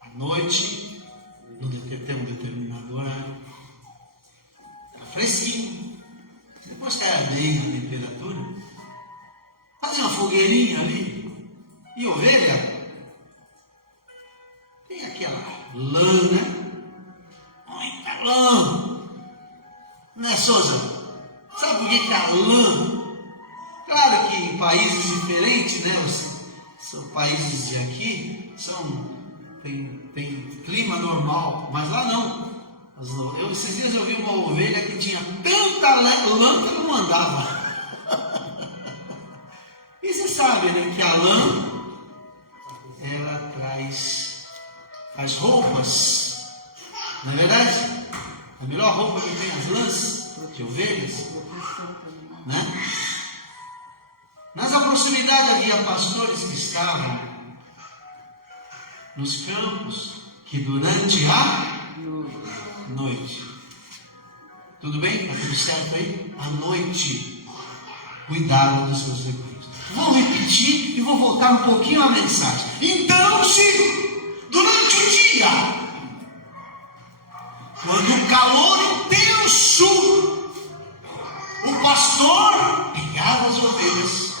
À noite, tem um determinado horário, está fresquinho. Depois que é bem a temperatura, faz uma fogueirinha ali. E ovelha tem aquela lã, né? Muita lã, né, Souza? Sabe por que a lã? Claro que em países diferentes, né? São países de aqui, tem clima normal, mas lá não. Esses dias eu vi uma ovelha que tinha tanta lã que não andava. E você sabe, né, que a lã, ela faz roupas, não é verdade? A melhor roupa que tem as lãs de ovelhas, né? Nessa proximidade havia pastores que estavam nos campos, que durante a noite, tudo bem? Está tudo certo aí? À noite, cuidaram dos seus rebanhos. Vou repetir e vou voltar um pouquinho à mensagem. Então, se durante o dia, quando o calor intenso, o pastor pegava as ovelhas,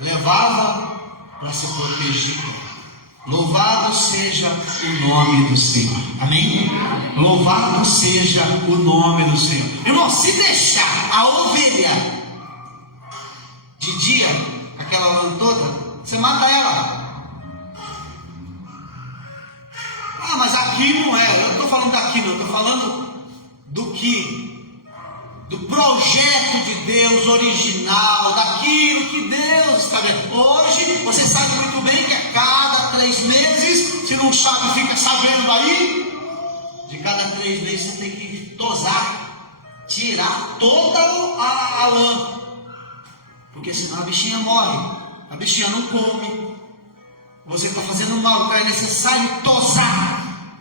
levava para se proteger. Louvado seja o nome do Senhor. Amém? Louvado seja o nome do Senhor. Irmão, se deixar a ovelha de dia, aquela lã toda, você mata ela. Ah, mas aqui não é. Eu não estou falando daqui, não. Eu estou falando do projeto de Deus original, daquilo que Deus está vendo. Hoje, você sabe muito bem que a cada 3 meses, se não sabe, fica sabendo aí, de cada 3 meses você tem que tosar, tirar toda a lã, porque senão a bichinha morre, a bichinha não come, você está fazendo mal, então é necessário tosar,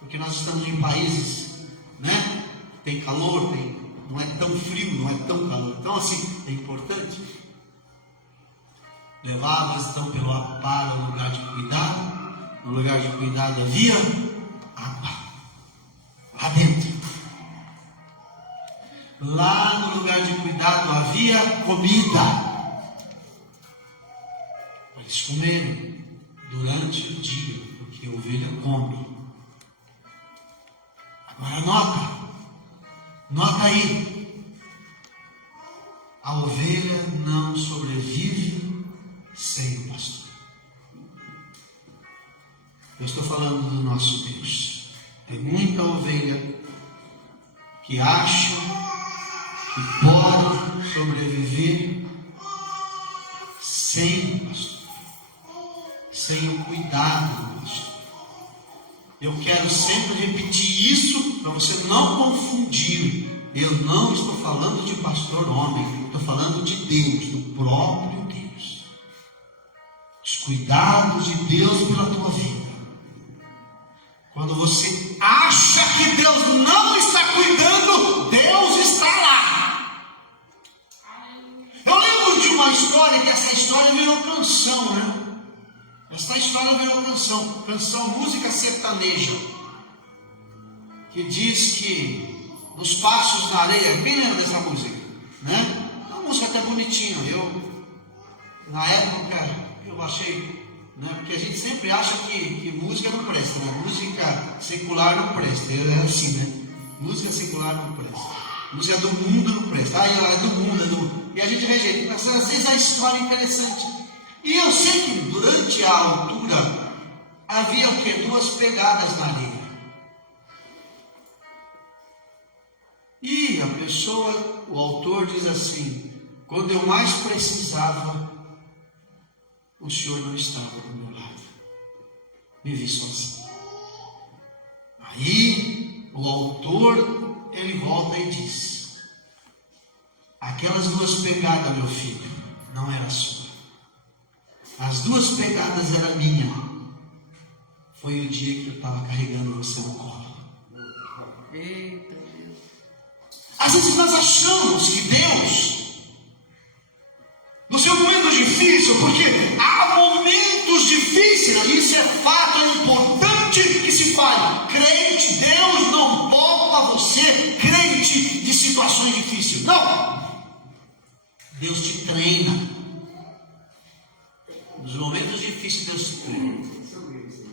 porque nós estamos em países, né? Tem calor, não é tão frio, não é tão calor. Então, assim, é importante. Levava então para o lugar de cuidado. No lugar de cuidado havia água. Lá dentro. Lá no lugar de cuidado havia comida. Para eles comerem durante o dia, porque a ovelha come. Agora nota aí, a ovelha não sobrevive sem o pastor. Eu estou falando do nosso Deus. Tem muita ovelha que acha que pode sobreviver sem o pastor, sem o cuidado do pastor. Eu quero sempre repetir isso para você não confundir. Eu não estou falando de pastor homem, estou falando de Deus, do próprio Deus. Os cuidados de Deus pela tua vida. Quando você acha que Deus não está cuidando, Deus está lá. Eu lembro de uma história, que essa história virou canção, né? Essa história virou canção, música sertaneja, que diz que nos passos na areia, quem lembra dessa música? Né? Uma música até bonitinha, na época, eu achei, né? Porque a gente sempre acha que música não presta, né? Música secular não presta, é assim, né? Música secular não presta, música do mundo não presta, é do mundo, e a gente rejeita, mas às vezes a história é interessante. E eu sei que durante a altura havia o quê? 2 pegadas na areia. E a pessoa, o autor diz assim: quando eu mais precisava, o Senhor não estava do meu lado. Me vi sozinho. Aí o autor, ele volta e diz: aquelas 2 pegadas, meu filho, não era sua. As 2 pegadas eram minha. Foi o dia que eu estava carregando você no colo. Eita Deus. Às vezes nós achamos que Deus, no seu momento difícil, porque há momentos difíceis, isso é fato, é importante que se fale. Crente, Deus não poupa você, crente, de situações difíceis. Não! Deus te treina. Nos momentos difíceis, Deus te treina.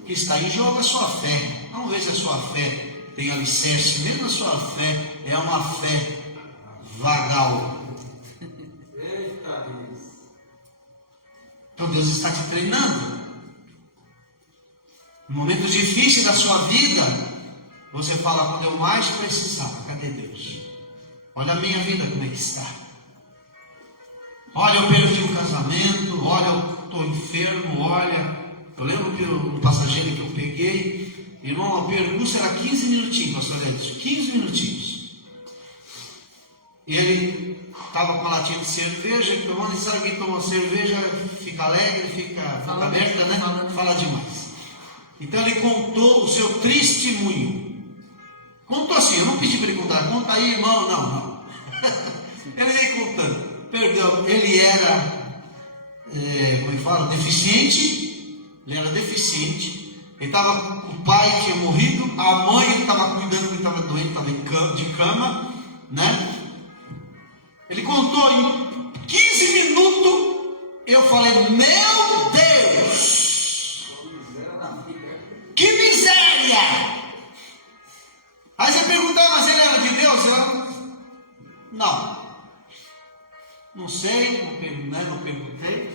Que está em jogo a sua fé. Vamos ver se a sua fé tem alicerce. Mesmo a sua fé é uma fé vagal. Então Deus está te treinando. No momento difícil da sua vida, você fala: quando eu mais precisar, cadê Deus? Olha a minha vida como é que está. Olha, eu perdi o casamento. Olha, eu estou enfermo. Olha, eu lembro que o passageiro que eu peguei, irmão, o percurso era 15 minutinhos, pastor Edson, 15 minutinhos. Ele estava com uma latinha de cerveja, e tomando, e sabe quem toma cerveja fica alegre, fica boca aberta, né? Fala demais. Então ele contou o seu testemunho. Contou assim, eu não pedi para ele contar, conta aí, irmão, não. Ele veio contando. Perdão, ele era, como ele fala, deficiente. Ele era deficiente. Ele estava com o pai que tinha morrido, a mãe ele estava cuidando, que estava doente, estava de cama, né? Ele contou em 15 minutos. Eu falei: meu Deus, que miséria! Aí você perguntou: mas ele era de Deus? Não sei, não perguntei.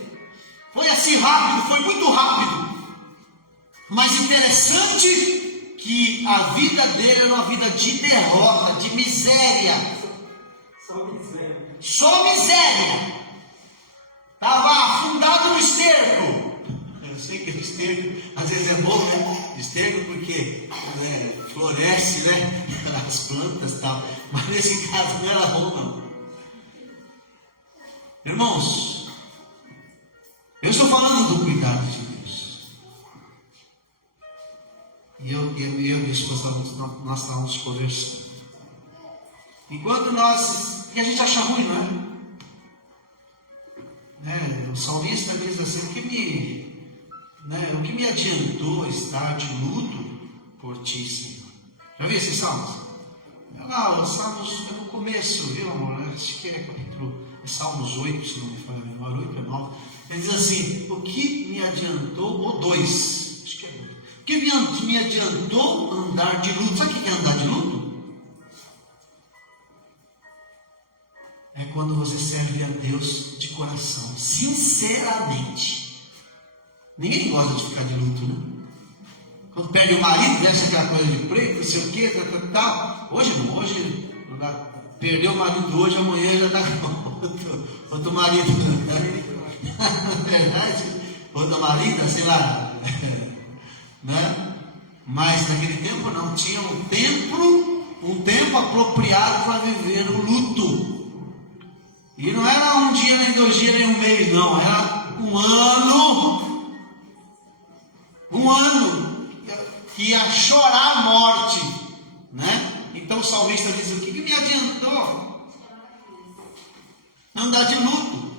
Foi assim rápido, foi muito rápido. Mas interessante que a vida dele era uma vida de derrota, de miséria. Só miséria. Estava afundado no esterco. Eu sei que o esterco às vezes é bom, né? Esterco porque floresce, né? As plantas e tal. Mas nesse caso não era bom, não. Irmãos, eu estou falando do cuidado de Deus. E eu e minha esposa, nós estávamos conversando. Enquanto que a gente acha ruim, não é? O salmista diz assim: o que me adiantou estar de luto por ti, Senhor? Já viu esses salmos? Os salmos é no começo, viu, amor? Acho que é capítulo, Salmos 8, se não me falha a memória, 8 ou 9. Ele diz assim: o que me adiantou, ou 2, acho que é 2. O que me adiantou andar de luto? Sabe o que é andar de luto? É quando você serve a Deus de coração, sinceramente. Ninguém gosta de ficar de luto, né? Quando perde o marido, veste aquela coisa de preto, não sei o que, tal. Hoje não, hoje perdeu o marido hoje, amanhã já está com outro marido. Na verdade, outra marida, sei lá. Né? Mas naquele tempo não, tinha um tempo apropriado para viver o luto. E não era um dia, nem 2 dias, nem um mês, não, era um ano que ia chorar a morte, né? Então o salmista diz: o que me adiantou andar de luto?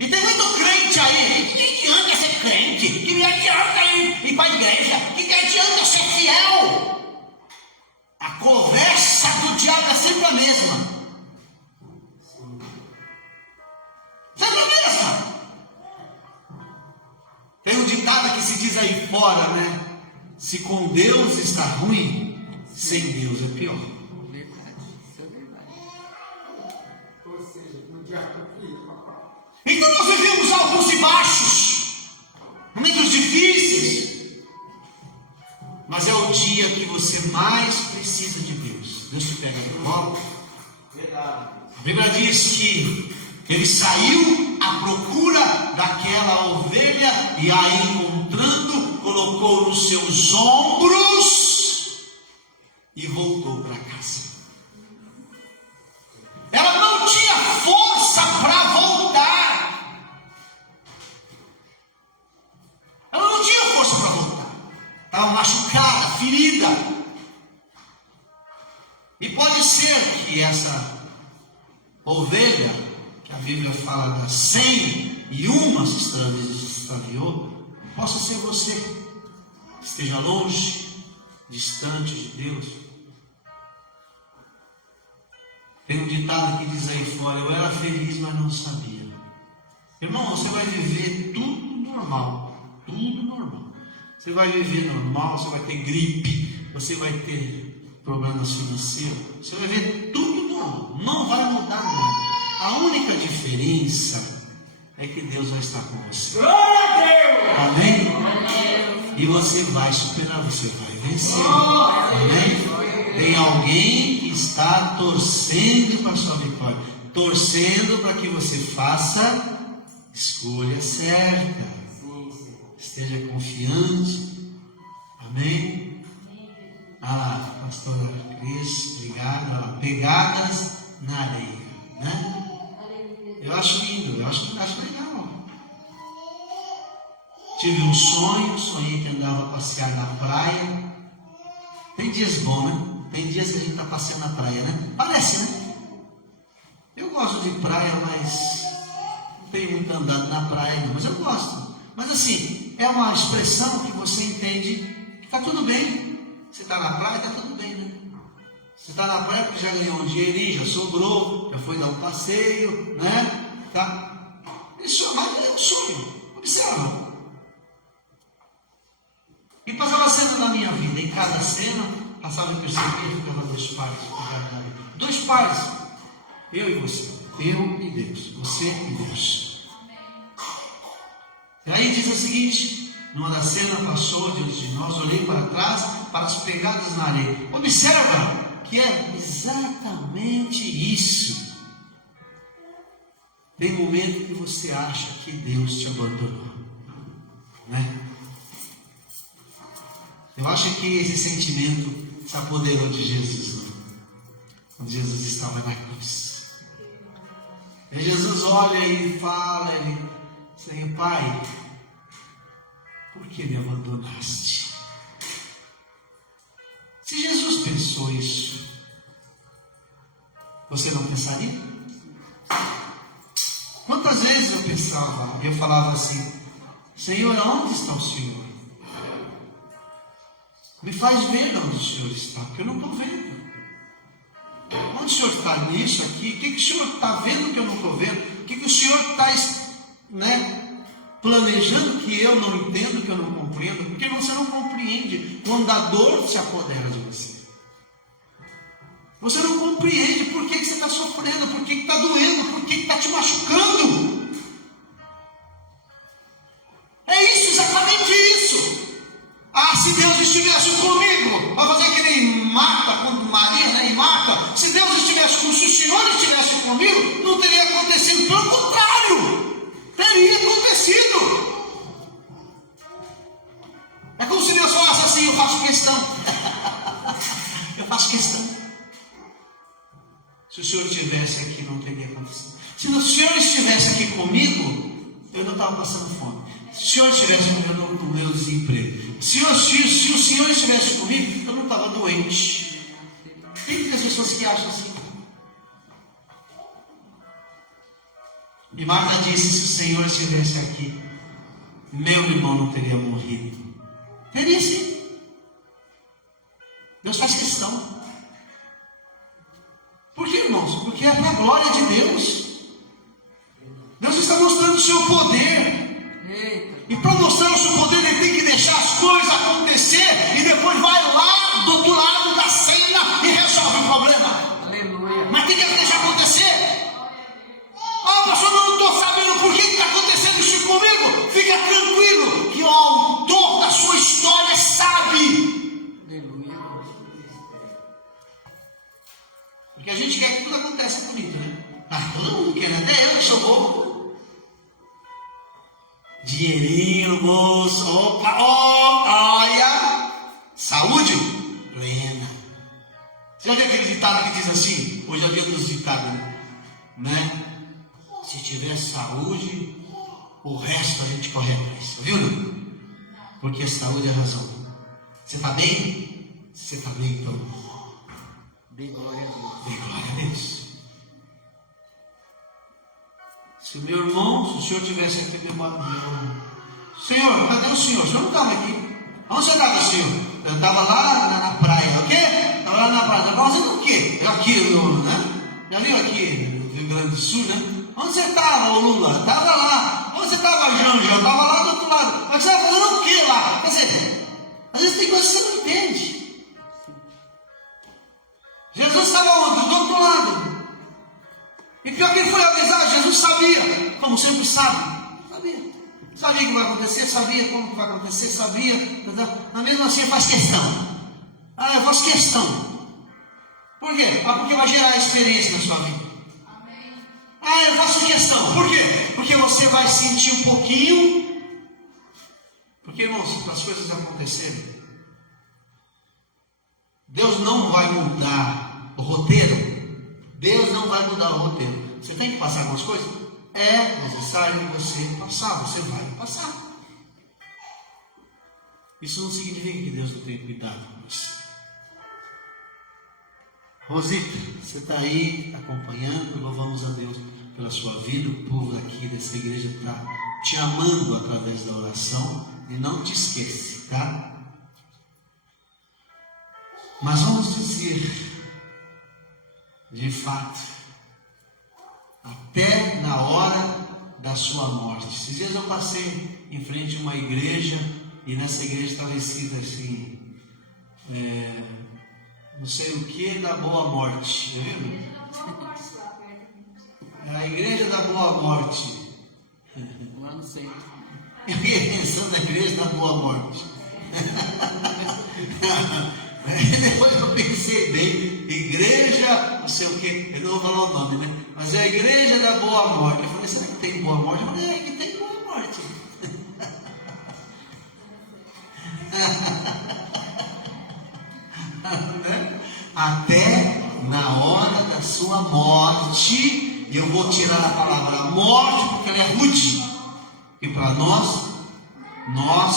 E tem muito crente aí, que me adianta ser crente, que me adianta ir para a igreja, que me adianta ser fiel. A conversa do diabo é sempre a mesma. Sempre a mesma. Tem um ditado que se diz aí fora, né? Se com Deus está ruim, sem Deus é pior. Verdade, isso é verdade. Ou seja, no dia que Então nós vivemos altos e baixos, momentos difíceis, mas é o dia que você mais precisa de Deus. Deus te pega no colo. A Bíblia diz que ele saiu à procura daquela ovelha e a encontrando, colocou nos seus ombros e voltou para casa. Ela não tinha força para voltar. Ela não tinha força para voltar. Estava machucada, ferida. E pode ser que essa ovelha, que a Bíblia fala das 101 se extraviou, possa ser você, que esteja longe, distante de Deus. Tem um ditado que diz aí fora: eu era feliz, mas não sabia. Irmão, você vai viver tudo normal. Tudo normal. Você vai viver normal, você vai ter gripe, você vai ter problemas financeiros, você vai ver tudo normal. Não vai mudar nada. A única diferença é que Deus vai estar com você. Amém? E você vai superar, você vai vencer. Amém? Tem alguém que está torcendo para a sua vitória, torcendo para que você faça a escolha certa, esteja confiante. Amém? Pastora Cris, obrigado. Pegadas na areia, né? Eu acho lindo, eu acho legal. Tive um sonho, sonhei que andava a passear na praia. Tem dias bons, né? Tem dias que a gente está passeando na praia, né? Parece, né? Eu gosto de praia, mas não tenho muito andado na praia, não, mas eu gosto. Mas assim, é uma expressão que você entende que está tudo bem. Você está na praia, está tudo bem, né? Você está na praia porque já ganhou um dinheirinho, já sobrou, já foi dar um passeio, né? Tá? Isso é um sonho. Observa. E passava cena na minha vida. Em cada cena, passava e percebia que eram 2 pais. 2 pais. Eu e você. Eu e Deus. Você e Deus. E aí diz o seguinte: numa das cenas passou diante de nós, olhei para trás, para as pegadas na areia. Observa que é exatamente isso. Tem momento que você acha que Deus te abandonou, né? Eu acho que esse sentimento se apoderou de Jesus, né? Quando Jesus estava na cruz. E Jesus olha e fala, Senhor Pai, por que me abandonaste? Se Jesus pensou isso, você não pensaria? Quantas vezes eu falava assim: Senhor, aonde está o Senhor? Me faz ver onde o Senhor está, porque eu não estou vendo. Onde o Senhor está nisso aqui? O que o Senhor está vendo que eu não estou vendo? O que o Senhor está, planejando que eu não entendo, que eu não compreendo? Porque você não compreende quando a dor se apodera de você. Você não compreende por que você está sofrendo, por que está doendo, por que está te machucando. É isso, exatamente isso. se o Senhor estivesse comigo, não teria acontecido. Pelo contrário, teria acontecido. É como se Deus falasse assim: eu faço questão. Eu faço questão. Se o Senhor estivesse aqui, não teria acontecido. Se o Senhor estivesse aqui comigo, eu não estava passando fome. Se o Senhor estivesse comigo, eu não com meu desemprego. Se o Senhor estivesse comigo, eu não estava doente. Tem muitas pessoas que acham assim. E Marta disse: se o Senhor estivesse aqui, meu irmão não teria morrido. Teria sim. Deus faz questão. Por que, irmãos? Porque é para a glória de Deus. Deus está mostrando o seu poder. Eita. E para mostrar o seu poder, Ele tem que deixar as coisas acontecer. E depois vai lá do outro lado da cena e resolve o problema. Aleluia. Mas tem que deixar acontecer. Ah, pastor, eu não estou sabendo por que está acontecendo isso comigo. Fica tranquilo, que o autor da sua história sabe. Aleluia. Porque a gente quer que tudo aconteça bonito, né? Ah, todo mundo quer, né? Até eu que sou bobo. Dinheirinho no bolso, opa, olha, saúde plena. Você já viu aquele ditado que diz assim? Hoje é o dia dos ditados, né? Se tiver saúde, o resto a gente corre atrás, viu? Não? Porque a saúde é a razão. Você está bem? Você está bem, então. Dê glória a Deus. Dê glória a Deus. Se o meu irmão, se o senhor tivesse aqui, Senhor, cadê o senhor? O senhor não estava aqui. Onde você estava, senhor? Eu estava lá na praia, o quê? Estava lá na praia. Estava fazendo o quê? Eu aqui, Lula, né? Já viu aqui no Rio Grande do Sul, né? Onde você estava, Lula? Estava lá. Onde você estava, Janja? Eu estava lá do outro lado. Mas você estava fazendo o quê lá? Quer dizer, às vezes tem coisas que você não entende. Jesus estava onde? Do outro lado. E pior que ele foi avisado, Jesus sabia, como sempre sabe. Sabia o que vai acontecer, sabia como que vai acontecer, sabia. Mas mesmo assim ele faz questão. Ah, eu faço questão. Por quê? Porque vai gerar experiência na sua vida. Ah, eu faço questão. Por quê? Porque você vai sentir um pouquinho. Porque, irmãos, para as coisas acontecerem, Deus não vai mudar o roteiro. Deus não vai mudar o roteiro. Você tem que passar algumas coisas? É necessário você passar. Você vai passar. Isso não significa que Deus não tem cuidado com você. Rosita, você está aí acompanhando. Louvamos a Deus pela sua vida. O povo aqui dessa igreja está te amando através da oração. E não te esquece, tá? Mas vamos dizer, de fato, até na hora da sua morte. Esses dias eu passei em frente a uma igreja e nessa igreja estava escrito assim, não sei o que da boa morte, viu? A igreja da boa morte. Lá no centro. Eu fiquei pensando na igreja da boa morte. Depois eu pensei bem, igreja, não sei o que, eu não vou falar o nome, né? Mas é a igreja da boa morte. Eu falei, será que tem boa morte? Eu falei, que tem boa morte. Até na hora da sua morte, eu vou tirar a palavra morte, porque ela é rude. E para nós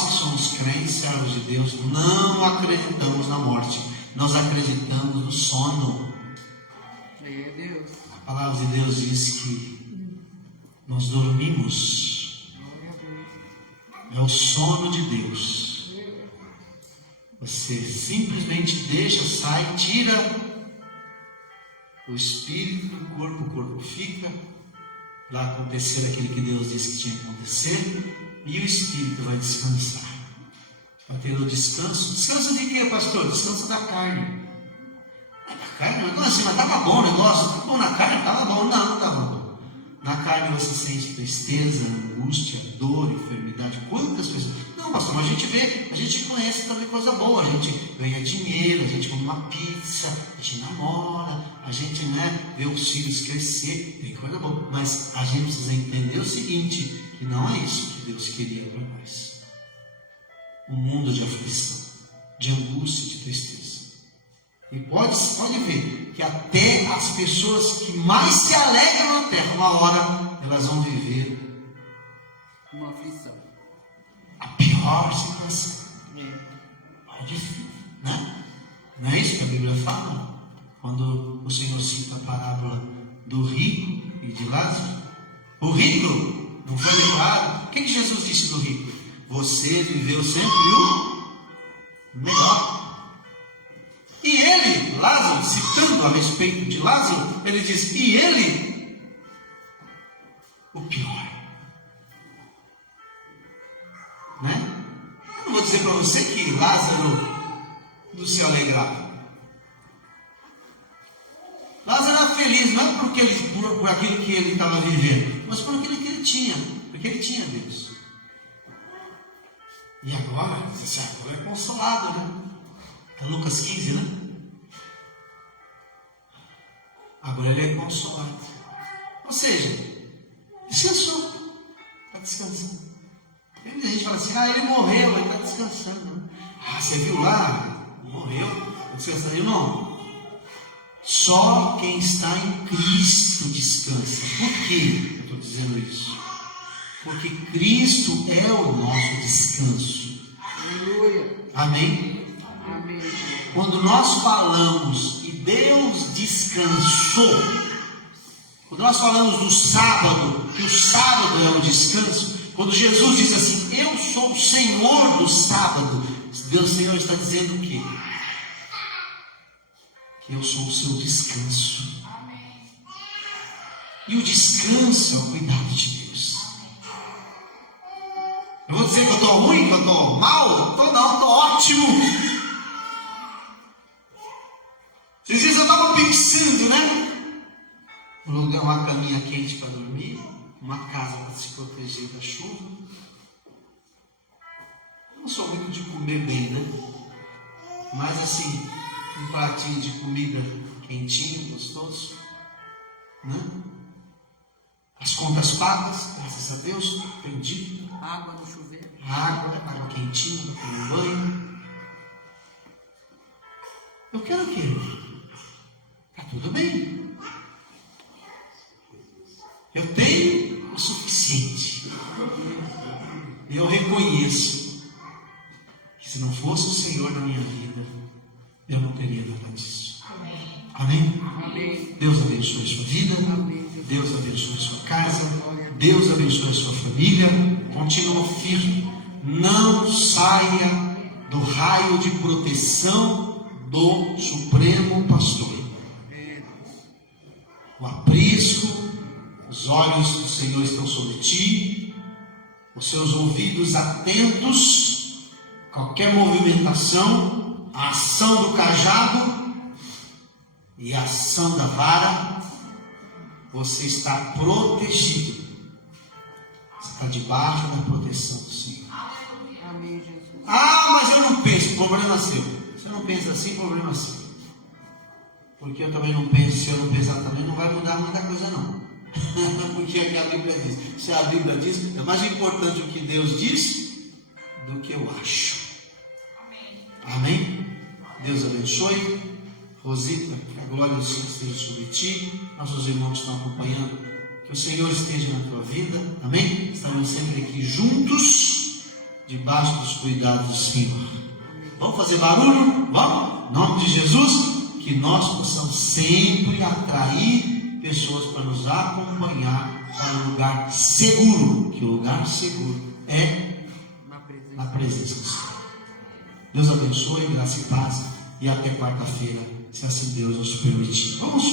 que somos crentes, servos de Deus, não acreditamos na morte. Nós acreditamos no sono. Meu Deus. A palavra de Deus diz que nós dormimos. É o sono de Deus. Você simplesmente deixa, sai, tira o espírito do corpo, o corpo fica. Vai acontecer aquilo que Deus disse que tinha que acontecer. E o espírito vai descansar. Vai ter o descanso. Descanso de quê, pastor? Descanso da carne. Da carne? Não, assim, mas estava bom o negócio. Estava bom na carne? Estava bom. Não estava bom. Na carne você sente tristeza, angústia, dor, enfermidade. Quantas pessoas? Não, pastor, mas a gente conhece também coisa boa. A gente ganha dinheiro, a gente come uma pizza, a gente namora, a gente, vê os filhos crescer, tem coisa boa. Mas a gente precisa entender o seguinte, que não é isso que Deus queria para nós. Um mundo de aflição, de angústia, de tristeza. E pode ver que até as pessoas que mais se alegram na terra, uma hora elas vão viver uma aflição. a pior situação. É difícil, né? Não é isso que a Bíblia fala? Quando o Senhor cita a parábola do rico e de Lázaro. O rico não foi lembrado. O que Jesus disse do rico? Você viveu sempre o melhor. E ele, Lázaro, citando a respeito de Lázaro, ele diz, e ele, o pior. Né? Eu não vou dizer para você que Lázaro não se alegrava. Lázaro era feliz, não por aquilo que ele estava vivendo, mas por aquilo que ele tinha, porque ele tinha Deus. E agora, agora é consolado, né? É Lucas 15, né? Agora ele é consolado. Ou seja, descansou. Está descansando. E a gente fala assim, ele morreu, ele está descansando. Você viu lá? Morreu, está descansando. Irmão, só quem está em Cristo descansa. Por que eu estou dizendo isso? Porque Cristo é o nosso descanso. Aleluia. Amém? Quando nós falamos e Deus descansou, quando nós falamos do sábado, que o sábado é o descanso, quando Jesus diz assim, eu sou o Senhor do sábado, Deus, Senhor, está dizendo o quê? Que eu sou o seu descanso. E o descanso é o cuidado de Deus. Eu vou dizer que eu estou ruim, que eu estou mal? Não, estou ótimo. Esses dias eu estava pensando, Um lugar, uma caminha quente para dormir, uma casa para se proteger da chuva. Eu não sou muito de comer bem, Mas assim, um pratinho de comida quentinho, gostoso, As contas pagas, graças a Deus, bendito. Água no chuveiro. Água quentinha, no banho. Eu quero o quê? Está tudo bem. Eu tenho o suficiente. E eu reconheço que se não fosse o Senhor na minha vida, eu não teria nada disso. Amém? Amém. Deus abençoe a sua vida. Amém. Deus abençoe a sua casa. Deus abençoe a sua família. Continua firme. Não saia do raio de proteção do Supremo Pastor. O aprisco, os olhos do Senhor estão sobre ti, os seus ouvidos atentos, qualquer movimentação, a ação do cajado e a ação da vara, você está protegido, você está debaixo da proteção do Senhor. Amém, Jesus. Mas eu não penso, problema seu. Você não pensa assim, problema seu. Porque eu também não penso, se eu não pensar também, não vai mudar muita coisa não. Porque é que a Bíblia diz. Se a Bíblia diz, é mais importante o que Deus diz do que eu acho. Amém? Deus abençoe. Rosita, que a glória do Senhor esteja sobre ti. Nossos irmãos estão acompanhando. Que o Senhor esteja na tua vida. Amém? Estamos sempre aqui juntos, debaixo dos cuidados do Senhor. Vamos fazer barulho? Vamos? Em nome de Jesus. Que nós possamos sempre atrair pessoas para nos acompanhar para um lugar seguro, que o lugar seguro é na presença do Senhor. Deus abençoe, graça e paz, e até quarta-feira, se assim Deus nos permitir. Vamos